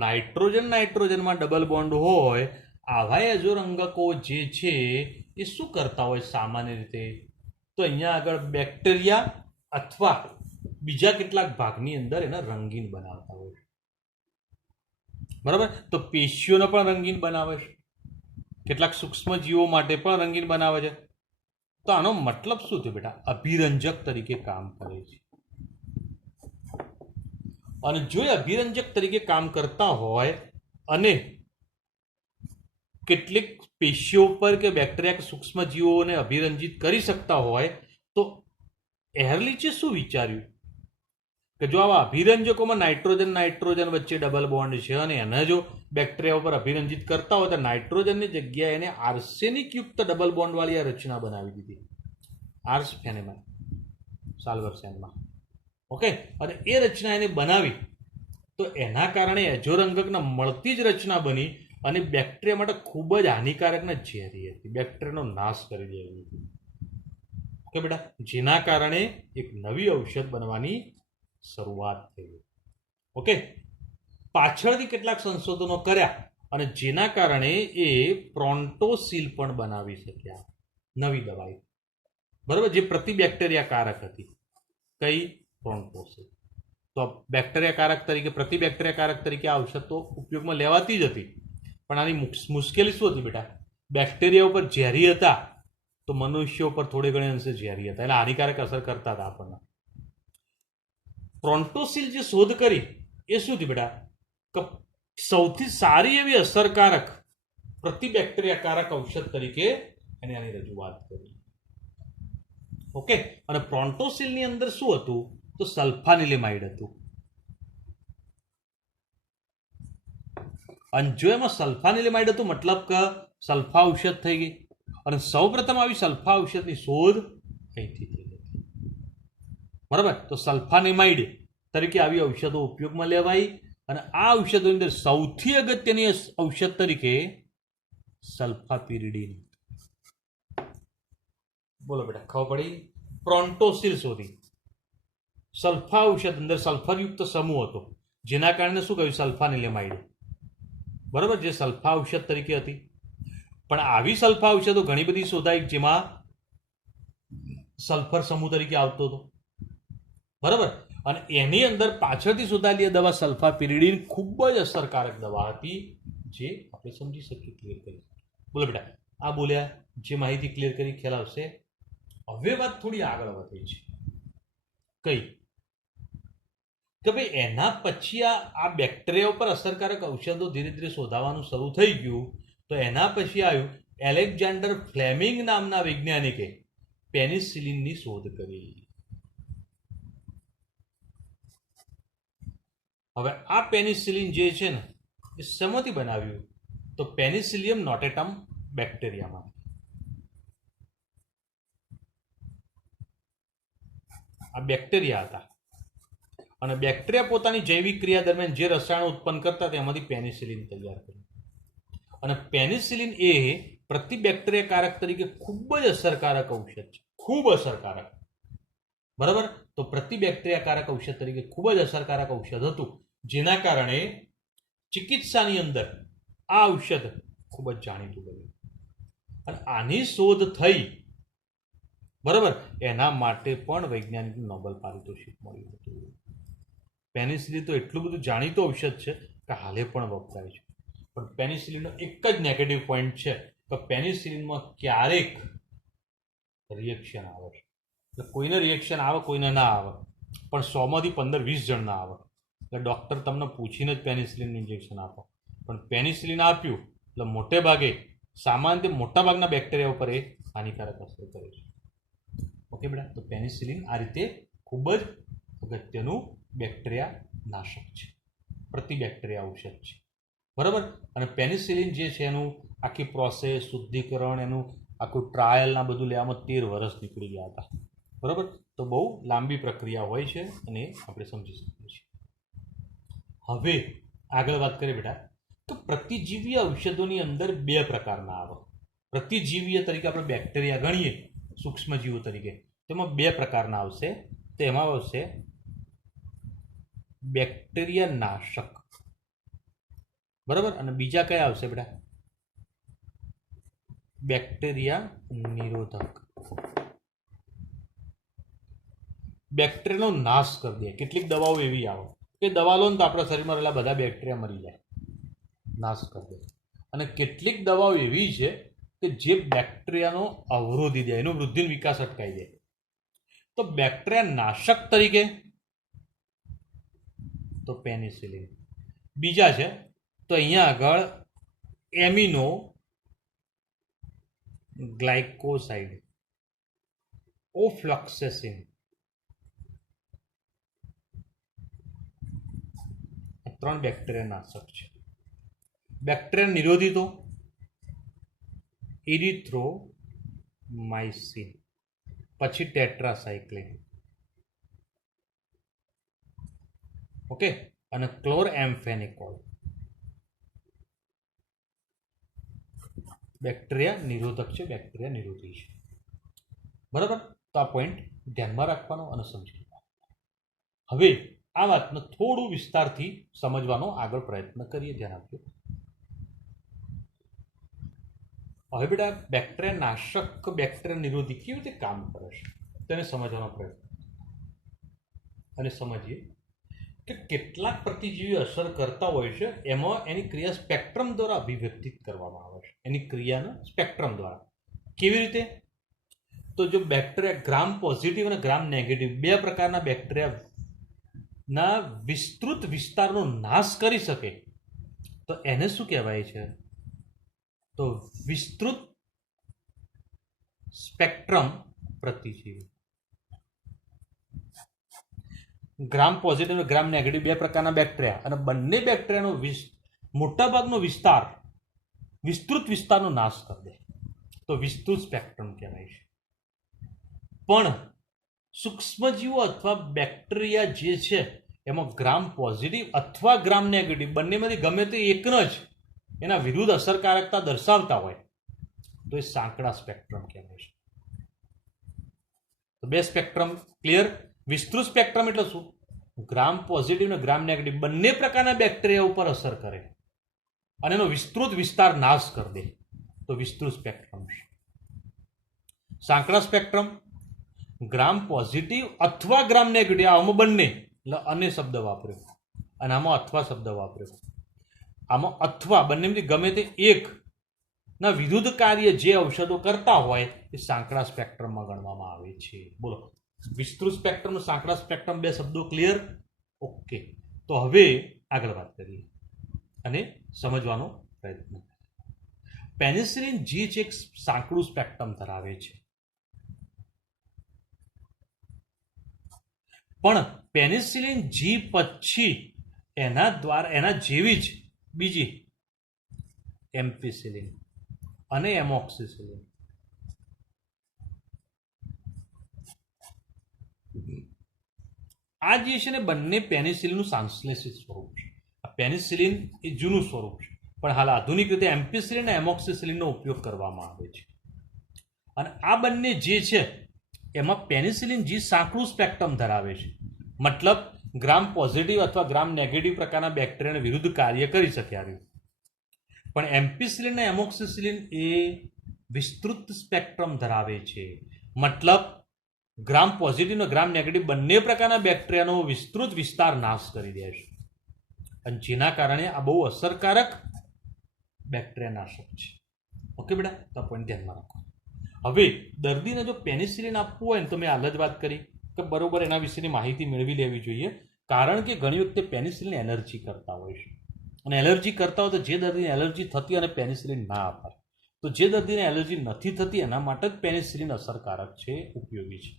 નાઇટ્રોજનમાં ડબલ બોન્ડ હોય આવા એજોરંગકો જે છે એ શું કરતા હોય સામાન્ય રીતે? તો અહીંયા આગળ બેક્ટેરિયા અથવા બીજા કેટલાક ભાગની અંદર એને રંગીન બનાવતા હોય છે, બરાબર. તો પેશીઓને પણ રંગીન બનાવે છે, કેટલાક સૂક્ષ્મ જીવો માટે પણ રંગીન બનાવે છે. તો આનો મતલબ શું થયો બેટા? અભિરંજક તરીકે કામ કરે છે. અને જો એ અભિરંજક તરીકે કામ કરતા હોય અને કેટલીક પેશીઓ પર કે બેક્ટેરિયા કે સૂક્ષ્મ જીવોને અભિરંજિત કરી શકતા હોય તો એહર્લિચે શું વિચાર્યું કે જો આવા અભિરંજકોમાં નાઇટ્રોજન નાઇટ્રોજન વચ્ચે ડબલ બોન્ડ છે અને એને જો બેક્ટેરિયા ઉપર અભિરંજિત કરતા હોય તો નાઇટ્રોજનની જગ્યાએ એને આર્સેનિક યુક્ત ડબલ બોન્ડ વાળી આ રચના બનાવી દીધી, આર્સ ફેનેમાં, સાલ્વરસેનમાં. ઓકે, અને એ રચના એને બનાવી તો એના કારણે એજોરંગકના મળતી જ રચના બની અને બેક્ટેરિયા માટે ખૂબ જ હાનિકારક ને ઝેરી હતી, બેક્ટેરિયાનો નાશ કરી દેવી હતી. ઓકે બેટા, જેના કારણે એક નવી ઔષધ બનવાની શરૂઆત થઈ. ઓકે, પાછળથી કેટલાક સંશોધનો કર્યા અને જેના કારણે એ પ્રોન્ટોસીલ પણ બનાવી શક્યા, નવી દવાઈ. બરાબર, જે પ્રતિબેક્ટેરિયાકારક હતી. કઈ? પ્રોન્ટોસીલ. તો બેક્ટેરિયાકારક તરીકે, પ્રતિબેક્ટેરિયાકારક તરીકે આ ઔષધ તો ઉપયોગમાં લેવાતી જ હતી, પણ આની મુશ્કેલી શું હતી બેટા? બેક્ટેરિયા ઉપર ઝેરી હતા તો મનુષ્યો પર થોડી ઘણી અંશે ઝેરી હતા, એટલે હાનિકારક અસર કરતા હતા આપણને. પ્રોન્ટોસીલ જે શોધ કરી એ શું હતી બેટા? કે સૌથી સારી એવી અસરકારક પ્રતિબેક્ટેરિયાકારક ઔષધ તરીકે એને આની રજૂઆત કરી. ઓકે, અને પ્રોન્ટોસીલની અંદર શું હતું? તો સલ્ફાનિલેમાઇડ હતું. અને જો એમાં સલ્ફાનિલેમાઇડ હતું મતલબ કે સલ્ફા ઔષધ થઈ ગઈ. અને સૌપ્રથમ આવી સલ્ફા ઔષધની શોધ અહીંથી થઈ હતી. બરાબર, તો સલ્ફાનિમાઇડ તરીકે આવી ઔષધો ઉપયોગમાં લેવાઈ અને આ ઔષધોની અંદર સૌથી અગત્યની ઔષધ તરીકે સલ્ફાપિરિડીન. બોલો બેટા, ખબર પડી? પ્રોન્ટોસીલ શોધી. સલ્ફા ઔષધ અંદર સલ્ફરયુક્ત સમૂહ હતો જેના કારણે શું કહ્યું? સલ્ફાનિલેમાઇડ. બરાબર, જે સલ્ફા ઔષધ તરીકે હતી. પણ આવી સલ્ફા ઔષધો ઘણી બધી શોધાઈ જેમાં સલ્ફર સમૂહ તરીકે આવતો હતો. બરાબર, અને એની અંદર પાછળથી શોધાયેલી દવા સલ્ફાપિરિડીન ખૂબ જ અસરકારક દવા હતી, જે આપણે સમજી શકીએ, ક્લિયર કરી. બોલો બેટા, આ બોલ્યા, જે માહિતી ક્લિયર કરી ખ્યાલ આવશે. હવે વાત થોડી આગળ વધે છે. કઈ? કે ભાઈ એના પછી આ બેક્ટેરિયા ઉપર અસરકારક ઔષધો ધીરે ધીરે શોધાવાનું શરૂ થઈ ગયું. તો એના પછી આવ્યું એલેક્ઝાન્ડર ફ્લેમિંગ નામના વૈજ્ઞાનિકે પેનિસિલિનની શોધ કરી. હવે આ પેનિસિલિન જે છે ને એ શેમાંથી બનાવ્યું? તો પેનિસિલિયમ નોટેટમ બેક્ટેરિયામાં. આ બેક્ટેરિયા હતા અને બેક્ટેરિયા પોતાની જૈવિક ક્રિયા દરમિયાન જે રસાયણો ઉત્પન્ન કરતા તેમાંથી પેનિસિલિન તૈયાર કર્યું. અને પેનિસિલિન એ પ્રતિબેક્ટેરિયાકારક તરીકે ખૂબ જ અસરકારક ઔષધ છે, ખૂબ અસરકારક. બરાબર, તો પ્રતિબેક્ટેરિયાકારક ઔષધ તરીકે ખૂબ જ અસરકારક ઔષધ હતું, જેના કારણે ચિકિત્સાની અંદર આ ઔષધ ખૂબ જ જાણીતું બન્યું. અને આની શોધ થઈ, બરાબર, એના માટે પણ વૈજ્ઞાનિક નોબેલ પારિતોષિક મળ્યું હતું. પેનિસિલિન તો એટલું બધું જાણીતું ઔષધ છે કે હાલે પણ વપરાય છે. પણ પેનિસિલિનનો એક જ નેગેટિવ પોઈન્ટ છે કે પેનિસિલિનમાં ક્યારેક રિએક્શન આવે છે. એટલે કોઈને રિએક્શન આવે, કોઈને ના આવે, પણ 100માંથી 15-20 જણના આવે. એટલે ડૉક્ટર તમને પૂછીને જ પેનિસિલિનનું ઇન્જેક્શન આપો. પણ પેનિસિલિન આપ્યું એટલે મોટે ભાગે સામાન્ય મોટાભાગના બેક્ટેરિયા ઉપર એ હાનિકારક અસર કરે છે. ઓકે બેટા, તો પેનિસિલિન આ રીતે ખૂબ જ અગત્યનું બેક્ટેરિયા નાશક છે, પ્રતિબેક્ટેરિયા ઔષધ છે. બરાબર, અને પેનિસિલિન જે છે એનું આખી પ્રોસેસ, શુદ્ધિકરણ, એનું આખું ટ્રાયલના બધું લેવામાં 13 વર્ષ નીકળી ગયા હતા. બરાબર, તો બહુ લાંબી પ્રક્રિયા હોય છે અને આપણે સમજી શકીએ છીએ. હવે આગળ વાત કરીએ બેટા, તો પ્રતિજીવીય ઔષધોની અંદર 2 પ્રકારના આવે. પ્રતિજીવીય તરીકે આપણે બેક્ટેરિયા ગણીએ, સૂક્ષ્મજીવો તરીકે, તેમાં 2 પ્રકારના આવશે. તેમાં આવશે બેક્ટેરિયા નાશક, બરાબર, અને બીજા કયા આવશે બેટા? બેક્ટેરિયા નિરોધક. બેક્ટેરિયાનો નાશ કરી દે. કેટલીક દવાઓ એવી આવે કે દવા લો ને તો આપણા શરીરમાં રહેલા બધા બેક્ટેરિયા મરી જાય, નાશ કરી દે. અને કેટલીક દવાઓ એવી છે કે જે બેક્ટેરિયાનો અવરોધી દે, એનો વૃદ્ધિ વિકાસ અટકાવી દે. તો બેક્ટેરિયા નાશક તરીકે તો પેનિસિલિન. બીજા છે તો અહીંયા આગળ એમિનો ગ્લાયકોસાઇડ, ઓફ્લોક્સેસિન, 3 બેક્ટેરિયા નાશક છે. બેક્ટેરિયા નિરોધી તો ઇરિથ્રોમાઇસિન, પછી ટેટ્રાસાયક્લિન, ઓકે, અને ક્લોરએમ્ફેનિકોલ. બેક્ટેરિયા નિરોધક છે, બેક્ટેરિયા નિરોધી છે. બરાબર, તો આ પોઈન્ટ ધ્યાનમાં રાખવાનો અને સમજી લેવાનો. હવે આ વાતને થોડું વિસ્તારથી સમજવાનો આગળ પ્રયત્ન કરીએ. ધ્યાન આપજો. હવે બેટા બેક્ટેરિયા નાશક, બેક્ટેરિયા નિરોધી કેવી રીતે કામ કરે છે તેને સમજવાનો પ્રયત્ન અને સમજીએ કે કેટલાક પ્રતિજીવી અસર કરતા હોય છે, એમાં એની ક્રિયા સ્પેક્ટ્રમ દ્વારા અભિવ્યક્તિત કરવામાં આવે છે. એની ક્રિયાને સ્પેક્ટ્રમ દ્વારા કેવી રીતે? તો જો બેક્ટેરિયા ગ્રામ પોઝિટિવ અને ગ્રામ નેગેટિવ બે પ્રકારના બેક્ટેરિયાના વિસ્તૃત વિસ્તારનો નાશ કરી શકે તો એને શું કહેવાય છે? તો વિસ્તૃત સ્પેક્ટ્રમ પ્રતિજીવી. ગ્રામ પોઝિટિવ અને ગ્રામ નેગેટિવ બે પ્રકારના બેક્ટેરિયા, અને બંને બેક્ટેરિયાનો મોટાભાગનો વિસ્તાર, વિસ્તૃત વિસ્તારનો નાશ કરી દે તો વિસ્તૃત સ્પેક્ટ્રમ કહેવાય છે. પણ સૂક્ષ્મજીવો અથવા બેક્ટેરિયા જે છે એમાં ગ્રામ પોઝિટિવ અથવા ગ્રામ નેગેટિવ બંનેમાંથી ગમે તે એકનો જ એના વિરુદ્ધ અસરકારકતા દર્શાવતા હોય તો એ સાંકડા સ્પેક્ટ્રમ કહેવાય છે. તો બે સ્પેક્ટ્રમ ક્લિયર. વિસ્તૃત સ્પેક્ટ્રમ એટલે શું? ગ્રામ પોઝિટિવ અને ગ્રામ નેગેટિવ બંને પ્રકારના બેક્ટેરિયા ઉપર અસર કરે અને એનો વિસ્તૃત વિસ્તાર નાશ કરી દે તો વિસ્તૃત સ્પેક્ટ્રમ છે. સાંકડા સ્પેક્ટ્રમ ગ્રામ પોઝિટિવ અથવા ગ્રામ નેગેટિવ, આમાં બંને એટલે અન્ય શબ્દ વાપર્યો અને આમાં અથવા શબ્દ વાપર્યો. આમાં અથવા બંનેમાંથી ગમે તે એક ના વિરુદ્ધ કાર્ય જે ઔષધો કરતા હોય એ સાંકડા સ્પેક્ટ્રમમાં ગણવામાં આવે છે. બોલો, વિસ્તૃત સ્પેક્ટ્રમ, સાંકડા સ્પેક્ટ્રમ, બે શબ્દો ક્લિયર? ઓકે. તો હવે આગળ વાત કરીએ અને સમજવાનો પ્રયત્ન. પેનિસિલિન જી એક સાંકડું સ્પેક્ટ્રમ ધરાવે છે, પણ પેનિસિલિન જી પછી એના જેવી જ બીજી એમ્પિસિલિન અને એમોક્સિસિલિન, આ જે છે ને બંને પેનિસિલિનનું સંશ્લેષિત સ્વરૂપ છે. આ પેનિસિલિન એ જૂનું સ્વરૂપ છે, પણ હાલ આધુનિક રીતે એમ્પિસિલિન અને એમોક્સિસિલિનનો ઉપયોગ કરવામાં આવે છે. અને આ બંને જે છે એમાં પેનિસિલિન જી સાંકડું સ્પેક્ટ્રમ ધરાવે છે, મતલબ ગ્રામ પોઝિટિવ અથવા ગ્રામ નેગેટિવ પ્રકારના બેક્ટેરિયાને વિરુદ્ધ કાર્ય કરી શકે આવ્યું. પણ એમ્પિસિલિન અને એમોક્સિસિલિન એ વિસ્તૃત સ્પેક્ટ્રમ ધરાવે છે, મતલબ ગ્રામ પોઝિટિવ અને ગ્રામ નેગેટિવ બંને પ્રકારના બેક્ટેરિયાનો વિસ્તૃત વિસ્તાર નાશ કરી દે છે, અને જેના કારણે આ બહુ અસરકારક બેક્ટેરિયા નાશક છે. ઓકે બેટા, તો પોઈન્ટ ધ્યાનમાં રાખો. હવે દર્દીને જો પેનિસિલિન આપવું હોય ને તો મેં હાલ જ વાત કરી કે બરોબર એના વિશેની માહિતી મેળવી લેવી જોઈએ, કારણ કે ઘણી વખતે પેનિસિલિન એલર્જી કરતા હોય છે, અને એલર્જી કરતા હોય તો જે દર્દીને એલર્જી થતી અને પેનિસિલિન ના અપાય. તો જે દર્દીને એલર્જી નથી થતી એના માટે જ પેનિસિલિન અસરકારક છે, ઉપયોગી છે.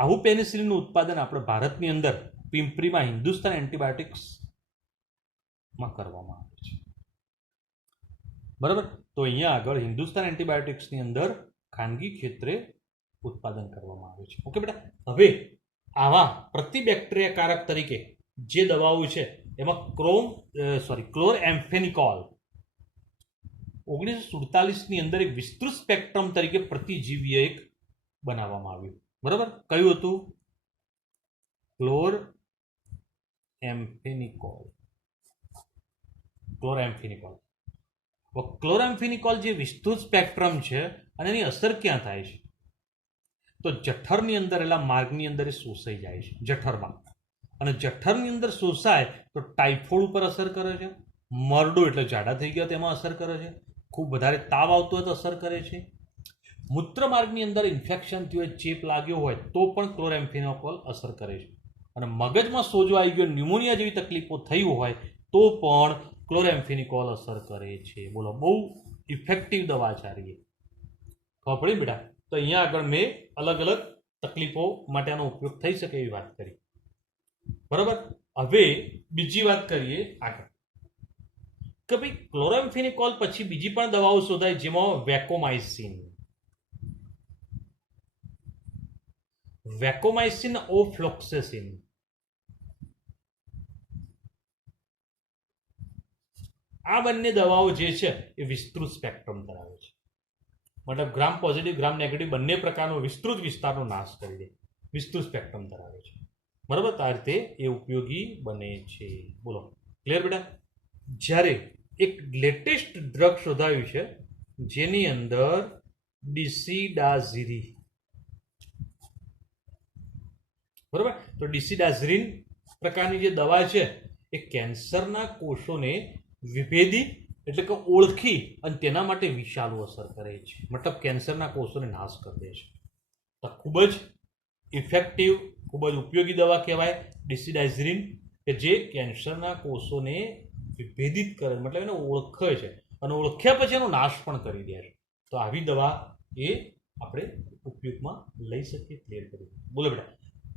આવું પેનિસિલિનનું ઉત્પાદન આપણે ભારતની અંદર પિંપરીમાં હિન્દુસ્તાન એન્ટીબાયોટિક્સમાં કરવામાં આવે છે. બરાબર, તો અહીંયા આગળ હિન્દુસ્તાન એન્ટીબાયોટિક્સની અંદર ખાનગી ક્ષેત્રે ઉત્પાદન કરવામાં આવે છે. ઓકે બેટા, હવે આવા પ્રતિબેક્ટેરિયાકારક તરીકે જે દવાઓ છે એમાં ક્લોરએમ્ફેનિકોલ 1947ની અંદર એક વિસ્તૃત સ્પેક્ટ્રમ તરીકે પ્રતિજીવીય એક બનાવવામાં આવ્યું. બરાબર, કયું હતું? ક્લોરએમ્ફેનિકોલ. ક્લોરએમ્ફેનિકોલ જે વિસ્તૃત સ્પેક્ટ્રમ છે અને એની અસર ક્યાં થાય છે? તો જઠરની અંદર એલા માર્ગની અંદર એ શોષાઈ જાય છે જઠરમાં, અને જઠરની અંદર શોષાય તો ટાઇફોઇડ ઉપર અસર કરે છે, મરડો એટલે જાડા થઈ ગયા તેમાં અસર કરે છે, ખૂબ વધારે તાવ આવતો હોય તો અસર કરે છે, મૂત્રમાર્ગની અંદર ઇન્ફેક્શન થયું હોય, ચેપ લાગ્યો હોય તો પણ ક્લોરએમ્ફેનિકોલ અસર કરે છે, અને મગજમાં સોજો આવી ગયો, ન્યુમોનિયા જેવી તકલીફો થઈ હોય તો પણ ક્લોરએમ્ફેનિકોલ અસર કરે છે. બોલો, બહુ ઇફેક્ટિવ દવા છે. ખબર પડી બેટા? તો અહીંયા આગળ મેં અલગ અલગ તકલીફો માટે આનો ઉપયોગ થઈ શકે એવી વાત કરી. બરાબર, હવે બીજી વાત કરીએ આગળ કે ભાઈ ક્લોરામ્ફેનિકોલ પછી બીજી પણ દવાઓ શોધાય જેમાં વેકોમાઇસિન ઓફ્લોક્સેસિન આ બંને દવાઓ જે છે એ વિસ્તૃત સ્પેક્ટ્રમ ધરાવે છે, મતલબ ગ્રામ પોઝિટિવ ગ્રામ નેગેટિવ બંને પ્રકારનો વિસ્તૃત વિસ્તારનો નાશ કરી દે, વિસ્તૃત સ્પેક્ટ્રમ ધરાવે છે, બરાબર. આ રીતે એ ઉપયોગી બને છે. બોલો ક્લિયર બેટા. જ્યારે એક લેટેસ્ટ ડ્રગ શોધાયું છે જેની અંદર ડિસિડાઝિરી, બરાબર. તો ડિસિડાઝિરીન પ્રકારની જે દવા છે એ કેન્સરના કોષોને વિભેદી એટલે કે ઓળખી અને તેના માટે વિશાળુ અસર કરે છે, મતલબ કેન્સરના કોષોને નાશ કરી દે છે. તો ખૂબ જ ઇફેક્ટિવ, ખૂબ જ ઉપયોગી દવા કહેવાય ડિસિડાઝિરીન, કે જે કેન્સરના કોષોને વિભેદિત કરે, મતલબ એને ઓળખે છે અને ઓળખ્યા પછી એનો નાશ પણ કરી દે છે. તો આવી દવા એ આપણે ઉપયોગમાં લઈ શકીએ. ક્લિયર કરી. બોલો બેટા.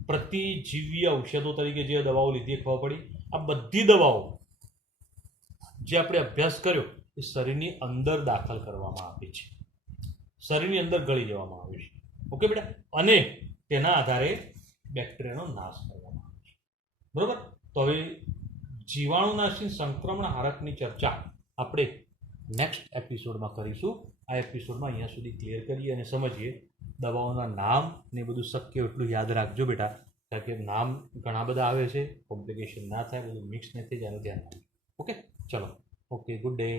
પ્રતિજીવી ઔષધો તરીકે જે દવાઓ લીધી ખબર પડી. આ બધી દવાઓ જે આપણે અભ્યાસ કર્યો એ શરીરની અંદર દાખલ કરવામાં આવે છે, શરીરની અંદર ગળી જવામાં આવે છે. ઓકે બેટા. અને તેના આધારે બેક્ટેરિયાનો નાશ કરવામાં આવે છે, બરોબર. તો હવે જીવાણુનાશી સંક્રમણ હારકની ચર્ચા આપણે નેક્સ્ટ એપિસોડમાં કરીશું. આ એપિસોડમાં અહીંયા સુધી ક્લિયર કરીએ અને સમજીએ દવાઓના નામ ને બધું શક્ય એટલું યાદ રાખજો બેટા, કારણ કે નામ ઘણા બધા આવે છે, કોમ્પ્લિકેશન ના થાય, બધું મિક્સ ન થઈ જાય, એનું ધ્યાન રાખજો. ઓકે ચલો. Okay, good day.